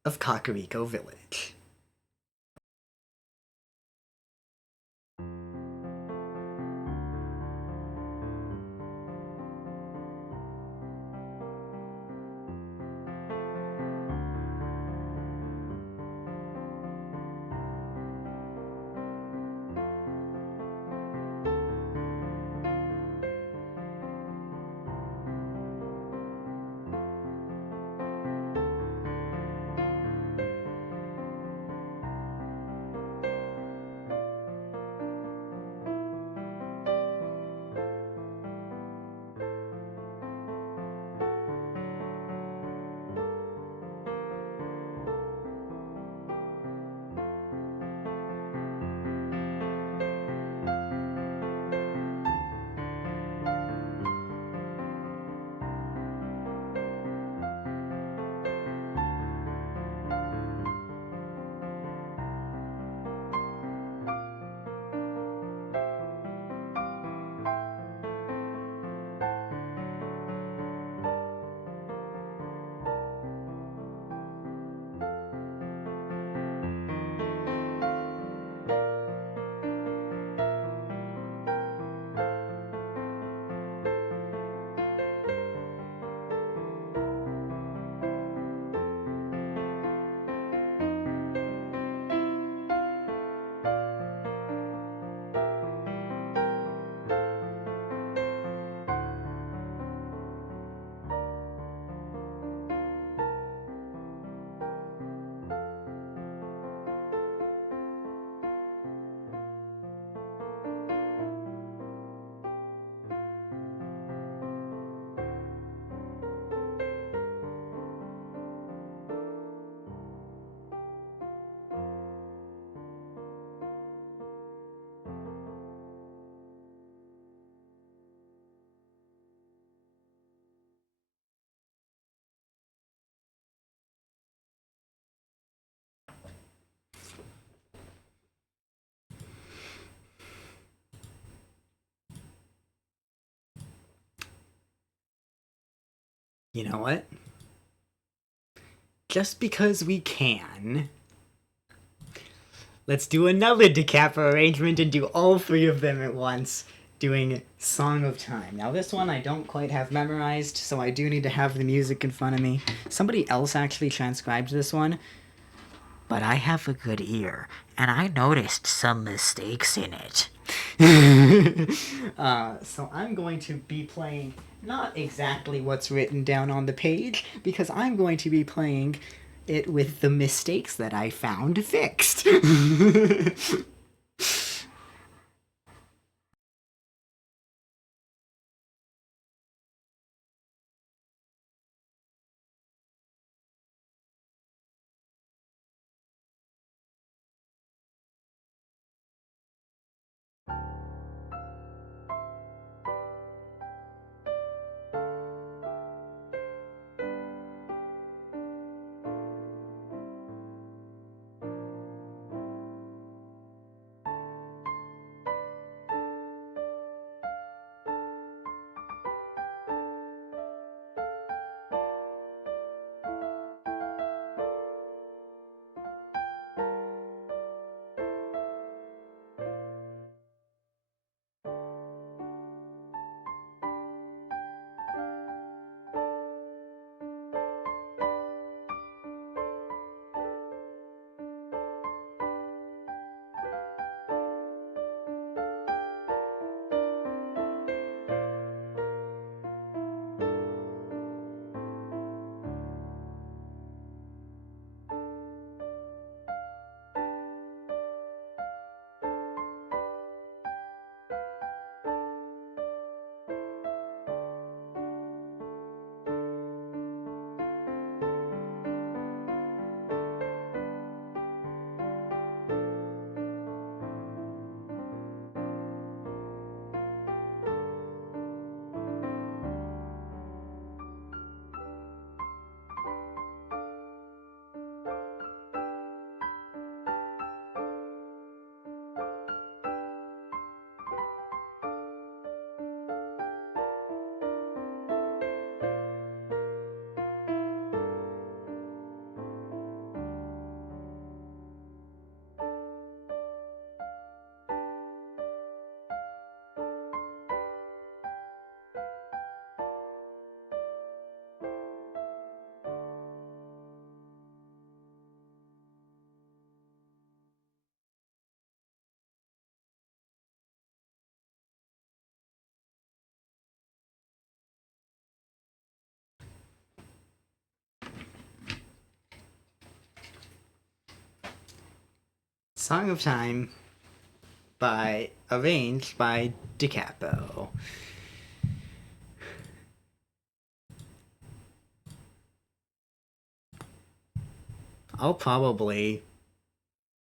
of Kakariko Village. You know what? Just because we can, let's do another DiCapo arrangement and do all 3 of them at once, doing Song of Time. Now this one I don't quite have memorized, so I do need to have the music in front of me. Somebody else actually transcribed this one, but I have a good ear, and I noticed some mistakes in it. So I'm going to be playing not exactly what's written down on the page, because I'm going to be playing it with the mistakes that I found fixed. Song of Time arranged by DiCapo. I'll probably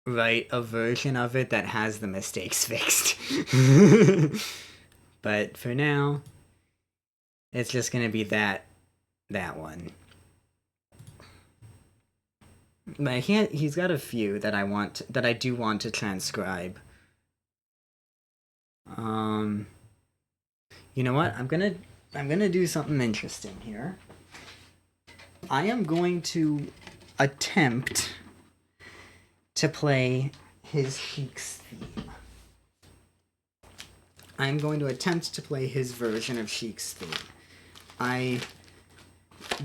write a version of it that has the mistakes fixed. But for now, it's just gonna be that one. But he's got a few that I do want to transcribe. You know what? I'm gonna do something interesting here. I am going to attempt to play his Sheik's theme. I'm going to attempt to play his version of Sheik's theme. I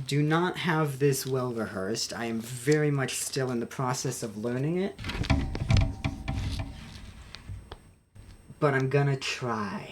do not have this well rehearsed. I am very much still in the process of learning it. But I'm gonna try.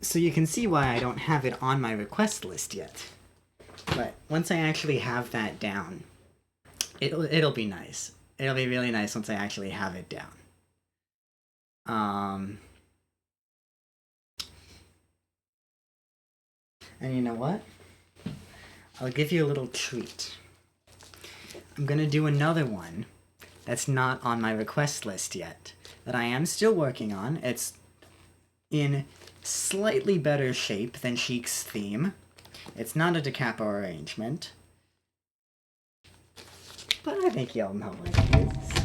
So you can see why I don't have it on my request list yet. But once I actually have that down, it'll be nice. It'll be really nice once I actually have it down. And you know what? I'll give you a little treat. I'm gonna do another one that's not on my request list yet, that I am still working on. It's in slightly better shape than Sheik's theme. It's not a da capo arrangement, but I think y'all know what it is.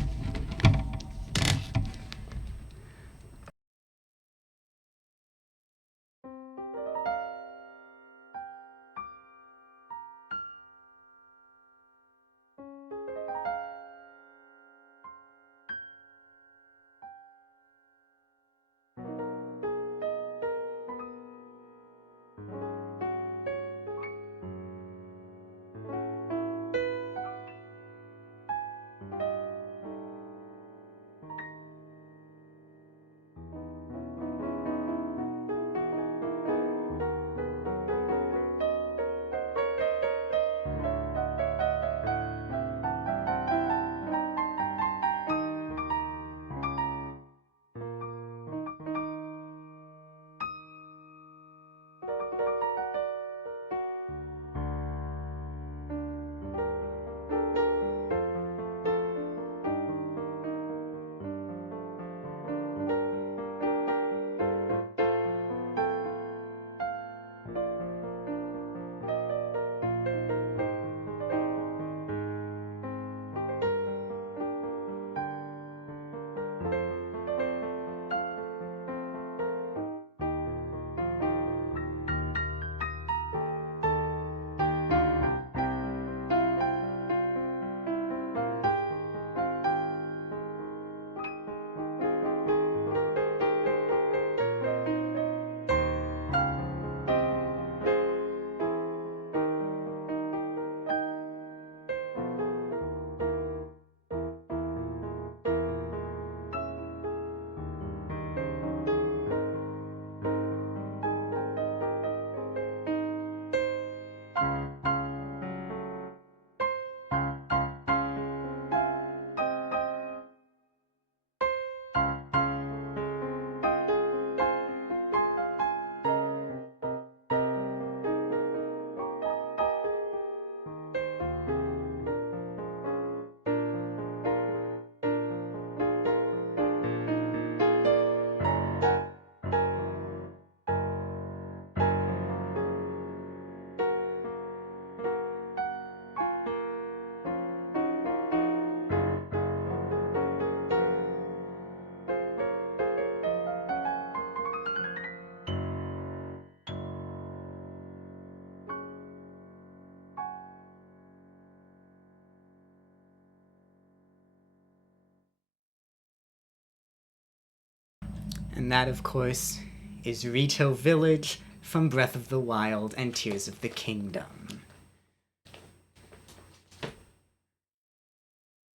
And that, of course, is Rito Village from Breath of the Wild and Tears of the Kingdom.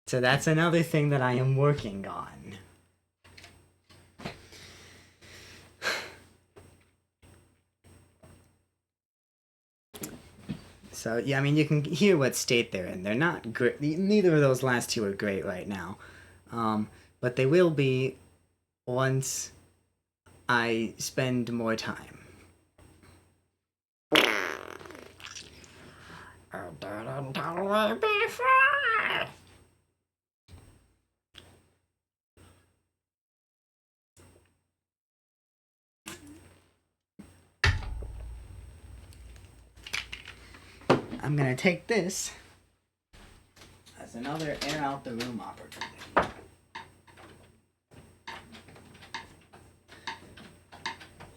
So that's another thing that I am working on. So, yeah, I mean, you can hear what state they're in. They're not great. Neither of those last two are great right now. But they will be once I spend more time. I'm gonna take this as another air out the room opportunity.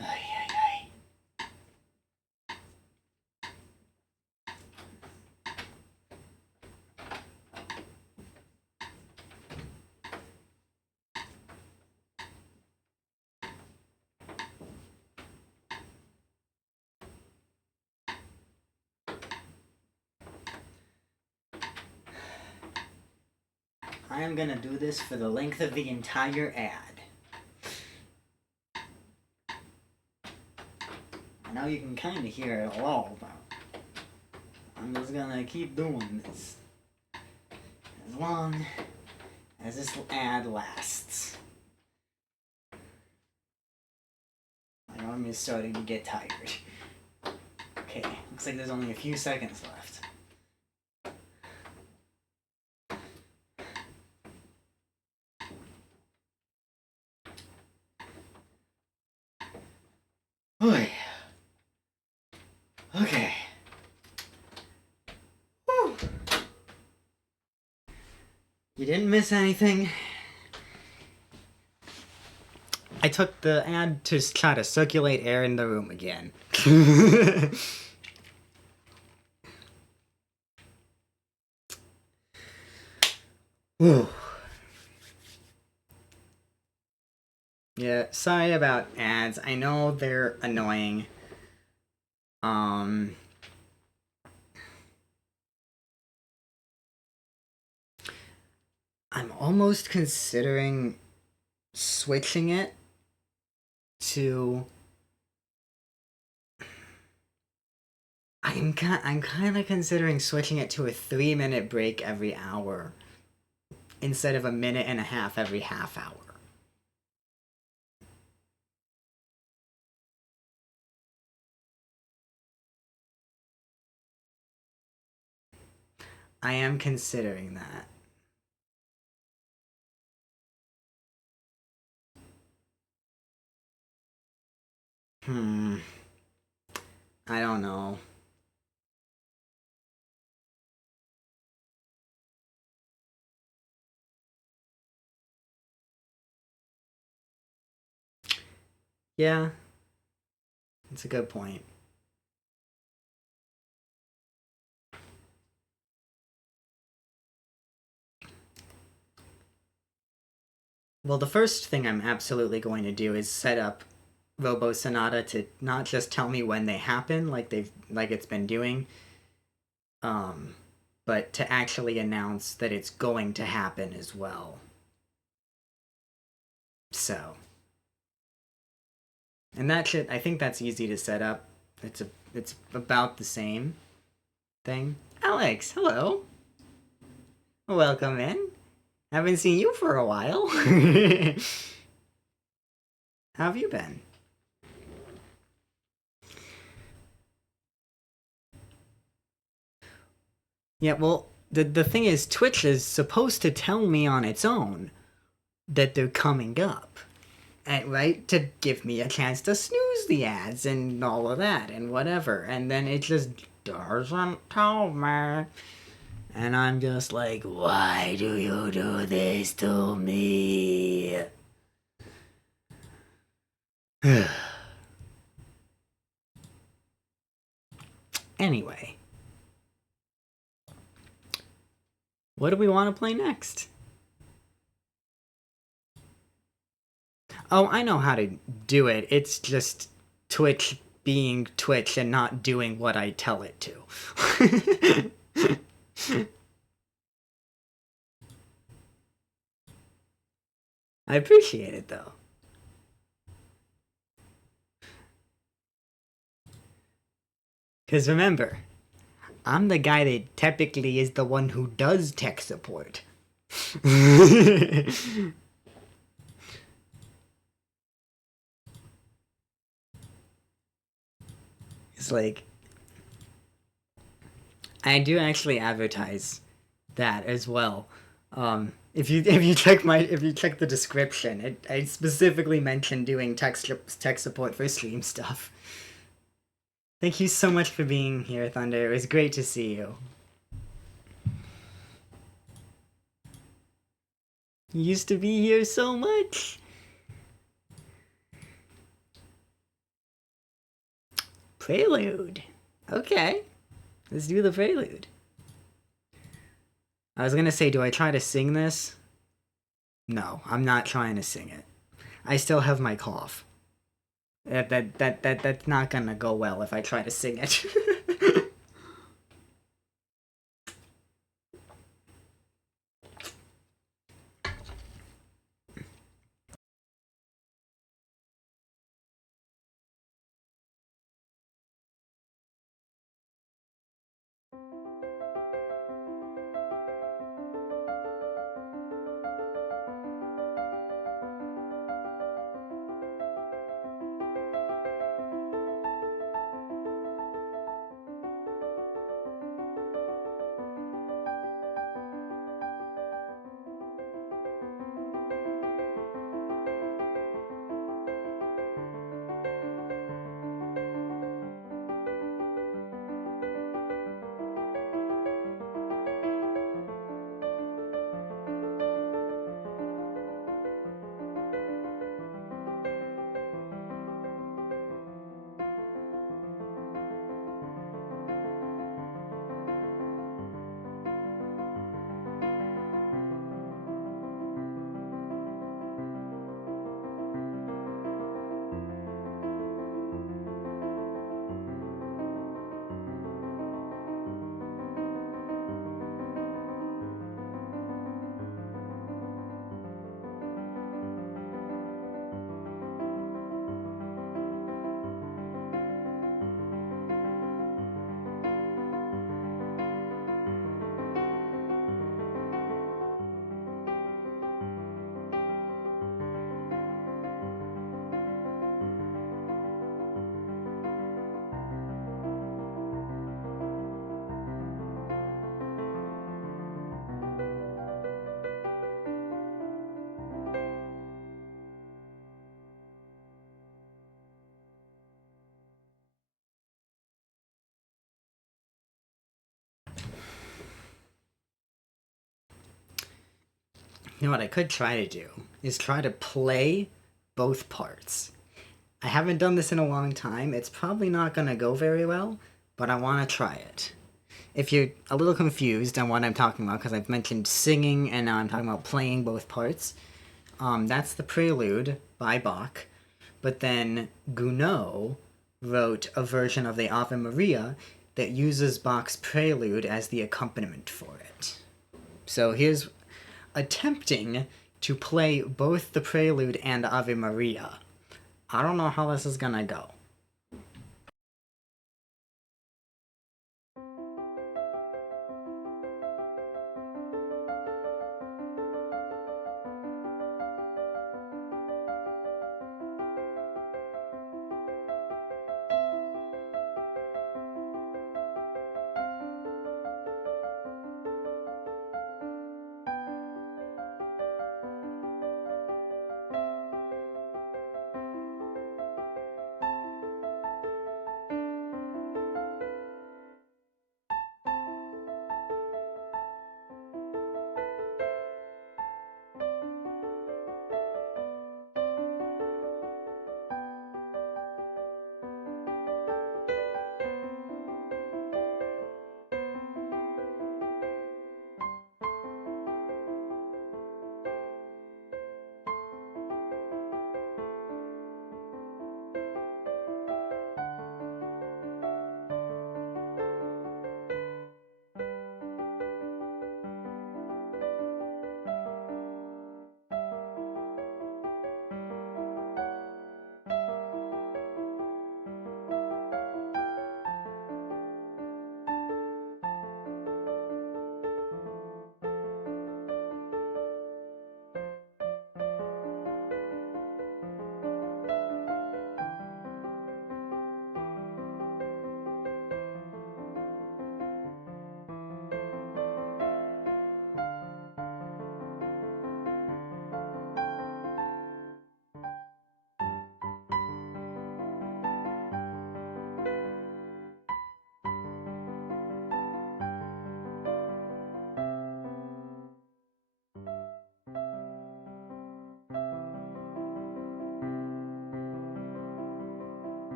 Ay, ay, ay. I am gonna do this for the length of the entire ad. now you can kind of hear it all, but I'm just gonna keep doing this as long as this ad lasts. My arm is starting to get tired. Okay, looks like there's only a few seconds left. Oy. Okay. Whew. You didn't miss anything. I took the ad to try to circulate air in the room again. Whew. Yeah, sorry about ads. I know they're annoying. I'm almost considering switching it to... I'm kind of considering switching it to a 3-minute break every hour instead of a minute and a half every half hour. I am considering that. I don't know. Yeah, it's a good point. Well, the first thing I'm absolutely going to do is set up Robo Sonata to not just tell me when they happen, like it's been doing, but to actually announce that it's going to happen as well. So, and I think that's easy to set up. It's about the same thing. Alex, hello. Welcome in. Haven't seen you for a while. How have you been? Yeah, well, the thing is, Twitch is supposed to tell me on its own that they're coming up. And, right? To give me a chance to snooze the ads and all of that and whatever. And then it just doesn't tell me. And I'm just like, why do you do this to me? Anyway. What do we want to play next? Oh, I know how to do it. It's just Twitch being Twitch and not doing what I tell it to. I appreciate it, though. Because remember, I'm the guy that typically is the one who does tech support. It's like, I do actually advertise that as well. If you check the description, I specifically mentioned doing tech support for stream stuff. Thank you so much for being here, Thunder. It was great to see you. You used to be here so much. Prelude. Okay. Let's do the prelude. I was gonna say, do I try to sing this? No, I'm not trying to sing it. I still have my cough. That's not gonna go well if I try to sing it. You know what I could try to do is try to play both parts. I haven't done this in a long time. It's probably not going to go very well, but I want to try it. If you're a little confused on what I'm talking about, because I've mentioned singing and now I'm talking about playing both parts, that's the Prelude by Bach. But then Gounod wrote a version of the Ave Maria that uses Bach's Prelude as the accompaniment for it. So here's attempting to play both the Prelude and Ave Maria. I don't know how this is gonna go.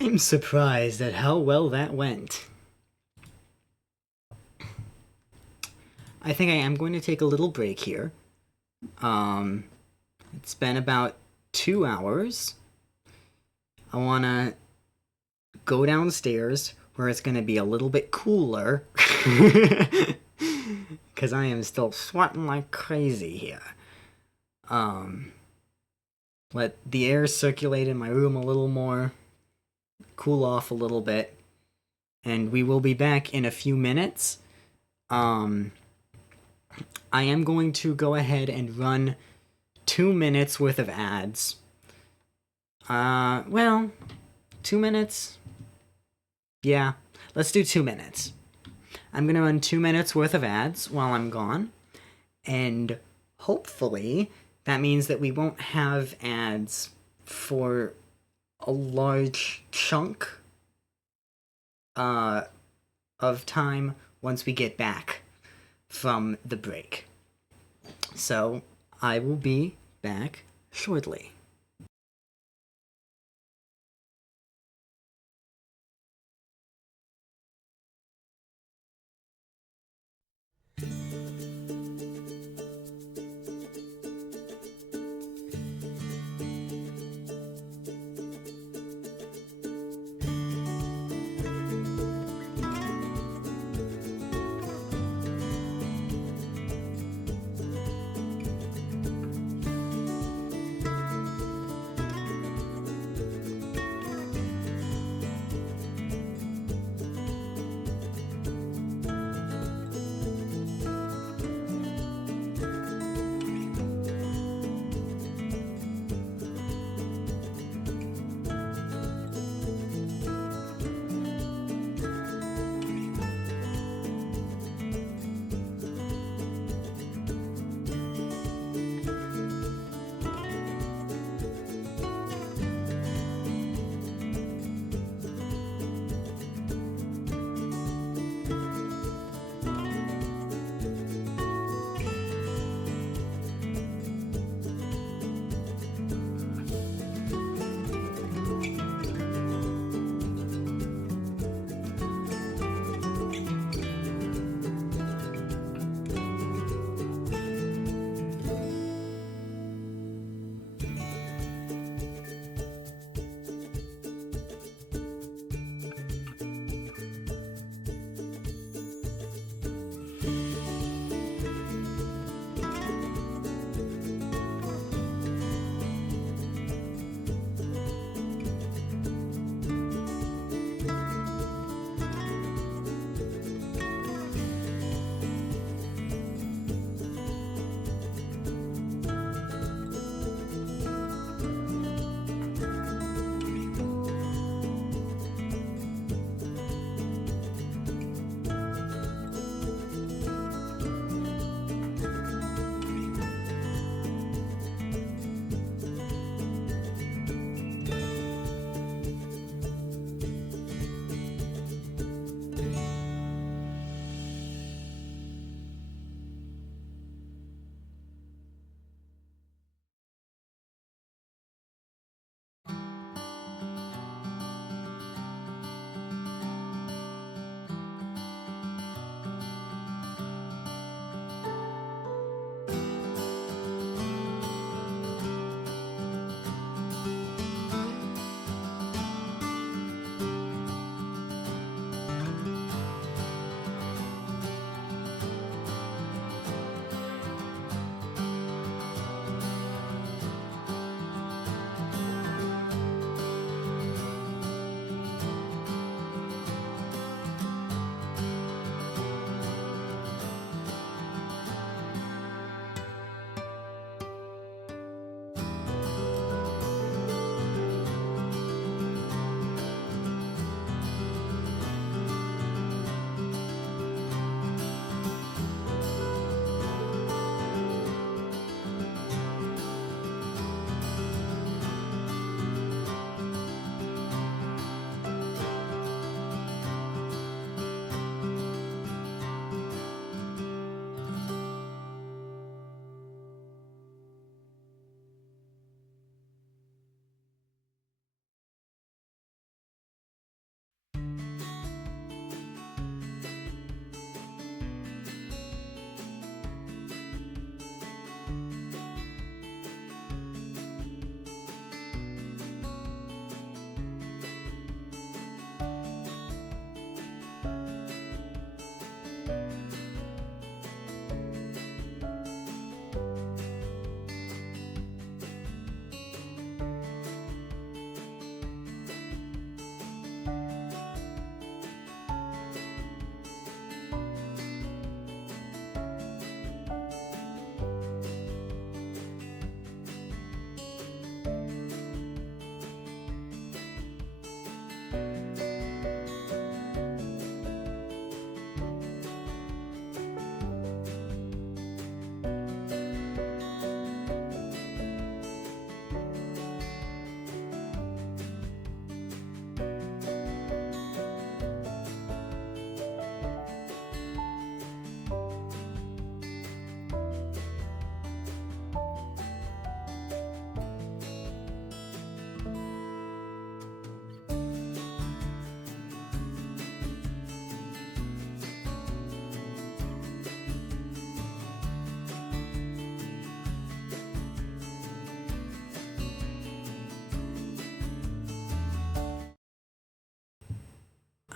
I'm surprised at how well that went. I think I am going to take a little break here. It's been about 2 hours. I want to go downstairs where it's going to be a little bit cooler. Because I am still sweating like crazy here. Let the air circulate in my room a little more. Cool off a little bit. And we will be back in a few minutes. I am going to go ahead and run 2 minutes worth of ads. Well, 2 minutes? Yeah, let's do 2 minutes. I'm gonna run 2 minutes worth of ads while I'm gone, and hopefully that means that we won't have ads for a large chunk of time once we get back from the break. So I will be back shortly.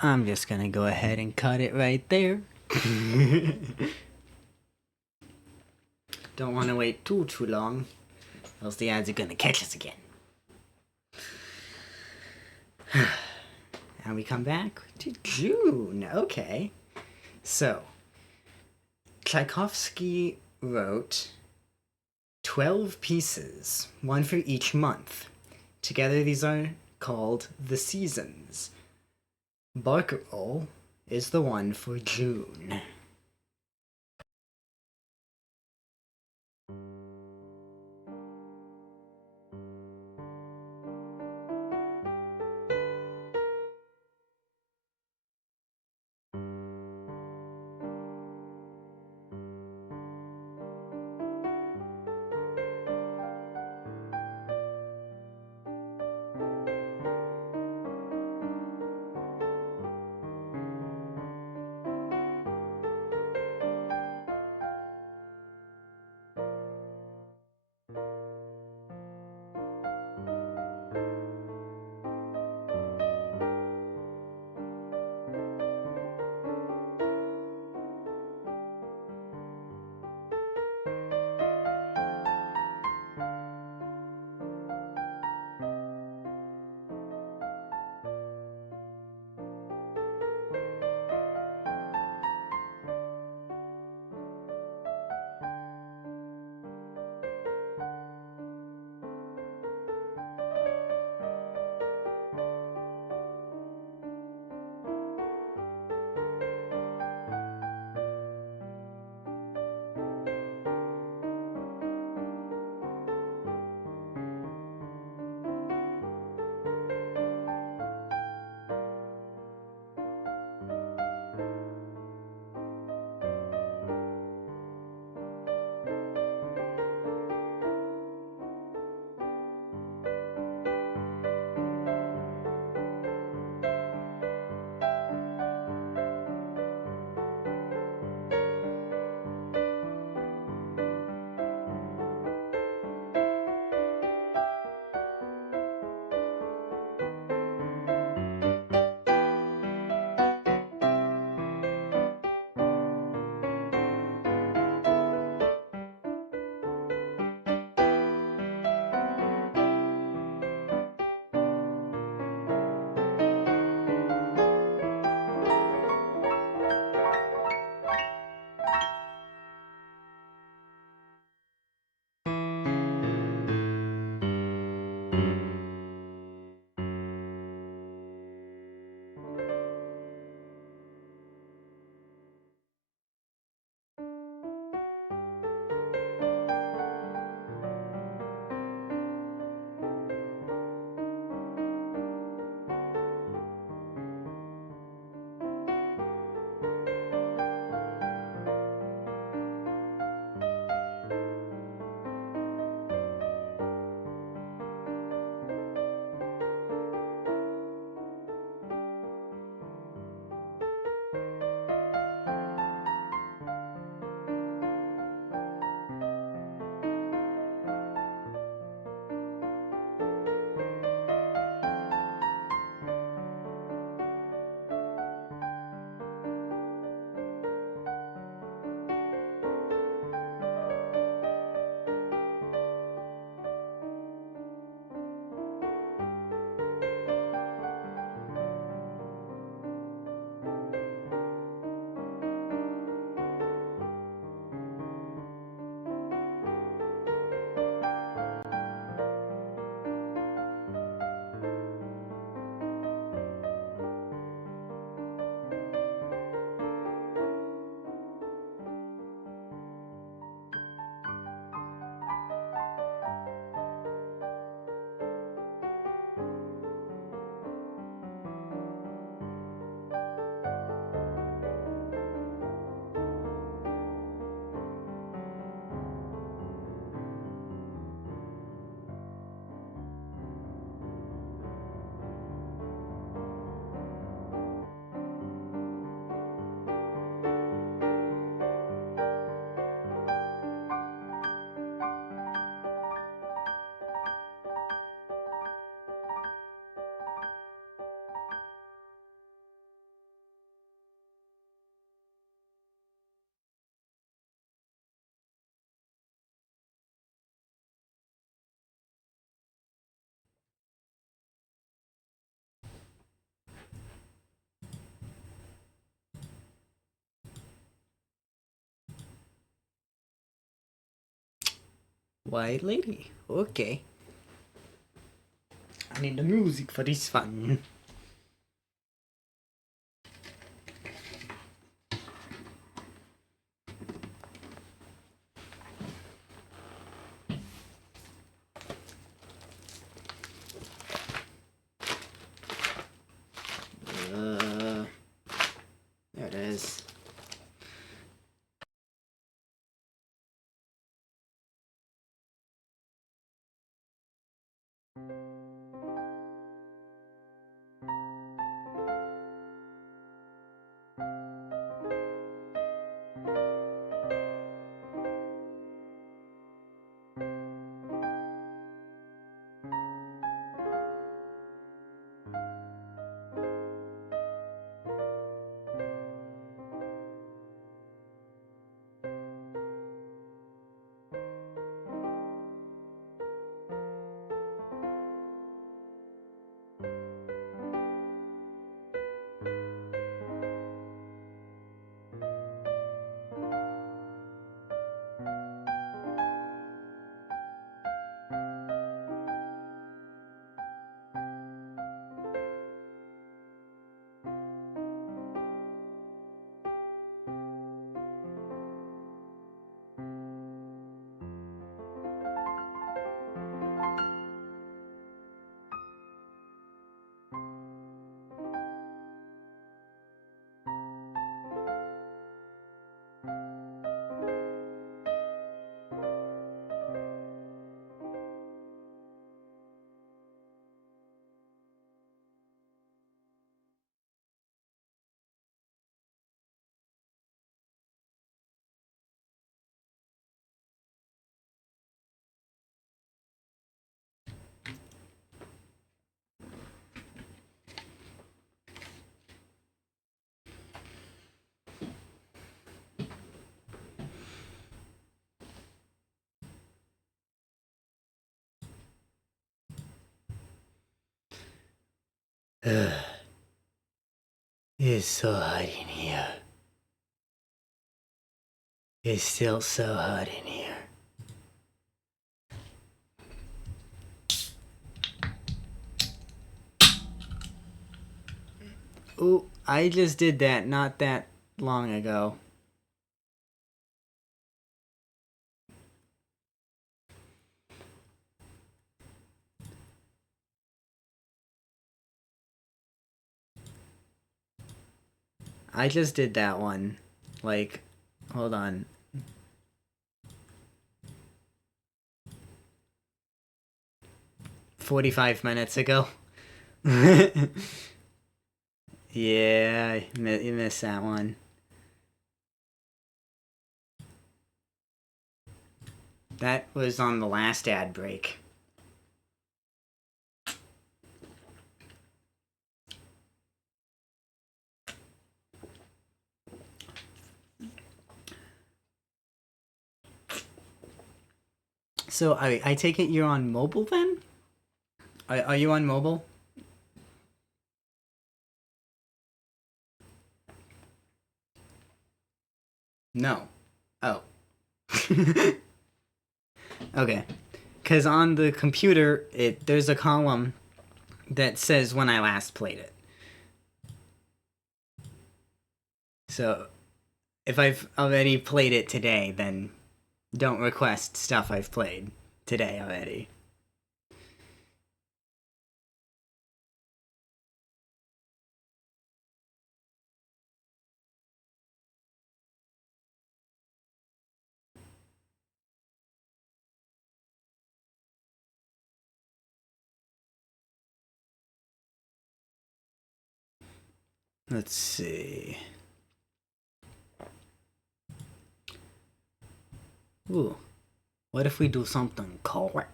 I'm just gonna go ahead and cut it right there. Don't want to wait too long, else the ads are gonna catch us again. And we come back to June. Okay. So, Tchaikovsky wrote 12 pieces, one for each month. Together, these are called the seasons. Barcarolle is the one for June. White lady. Okay. I need the music for this one. There it is. It's so hot in here. It's still so hot in here. Ooh, I just did that not that long ago. I just did that one. Like, hold on. $45 minutes ago. Yeah, you missed that one. That was on the last ad break. So I take it you're on mobile then? Are you on mobile? No. Oh. Okay. Because on the computer, there's a column that says when I last played it. So if I've already played it today, then don't request stuff I've played today already. Let's see. Ooh. What if we do something correct?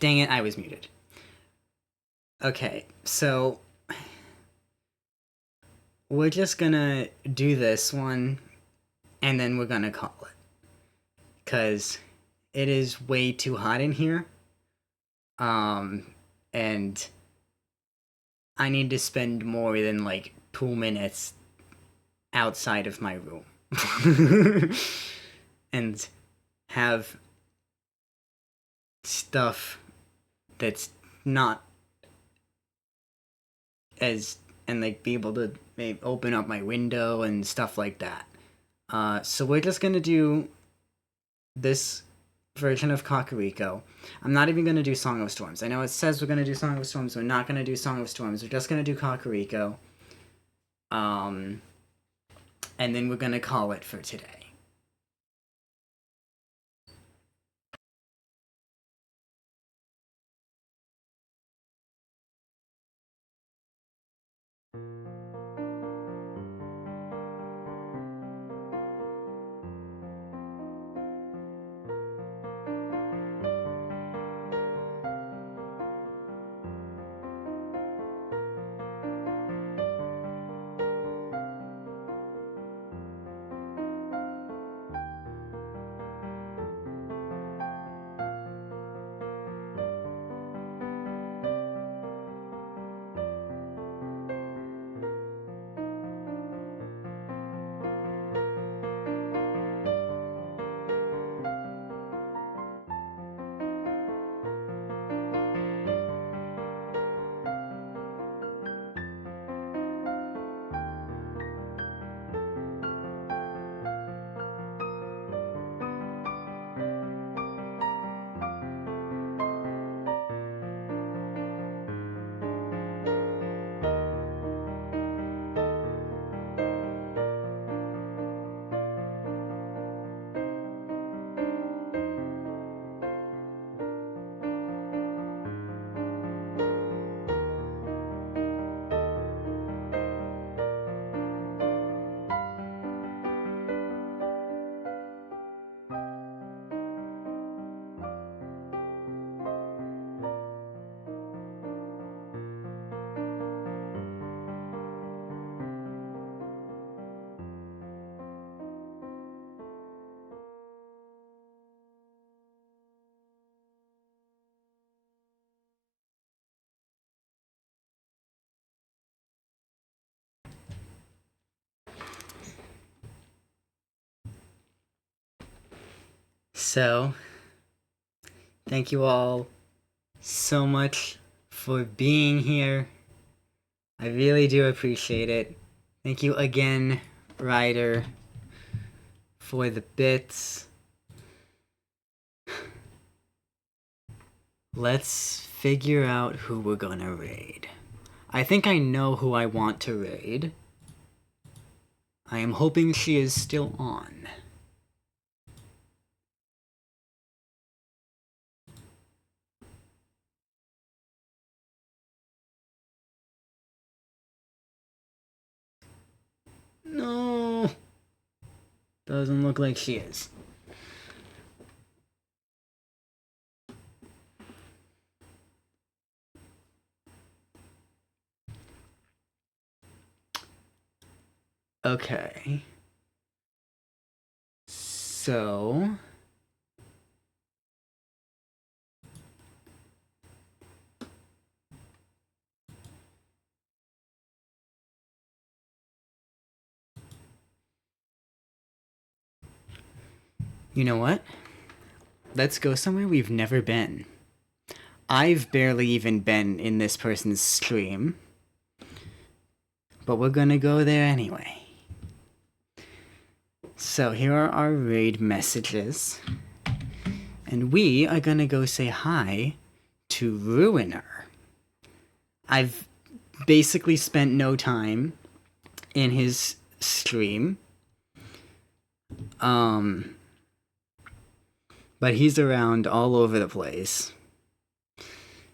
Dang it, I was muted. Okay, so we're just gonna do this one, and then we're gonna call it. Because it is way too hot in here. And I need to spend more than like 2 minutes outside of my room. And have stuff that's not as, and like be able to maybe open up my window and stuff like that. So we're just gonna do this version of Kakariko. I'm not even gonna do Song of Storms. I know it says we're gonna do Song of Storms. We're not gonna do Song of Storms. We're just gonna do Kakariko. And then we're gonna call it for today. So, thank you all so much for being here. I really do appreciate it. Thank you again, Ryder, for the bits. Let's figure out who we're gonna raid. I think I know who I want to raid. I am hoping she is still on. No, doesn't look like she is. Okay. So... you know what? Let's go somewhere we've never been. I've barely even been in this person's stream. But we're gonna go there anyway. So here are our raid messages. And we are gonna go say hi to Ruiner. I've basically spent no time in his stream. But he's around all over the place.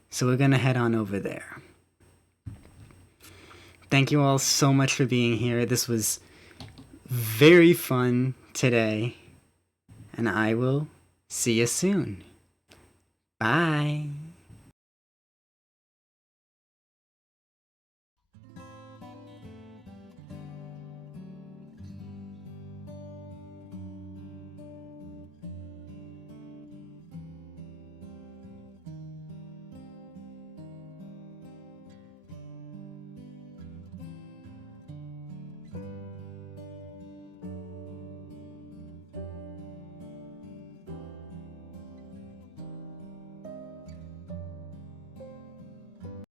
So we're gonna head on over there. Thank you all so much for being here. This was very fun today. And I will see you soon. Bye.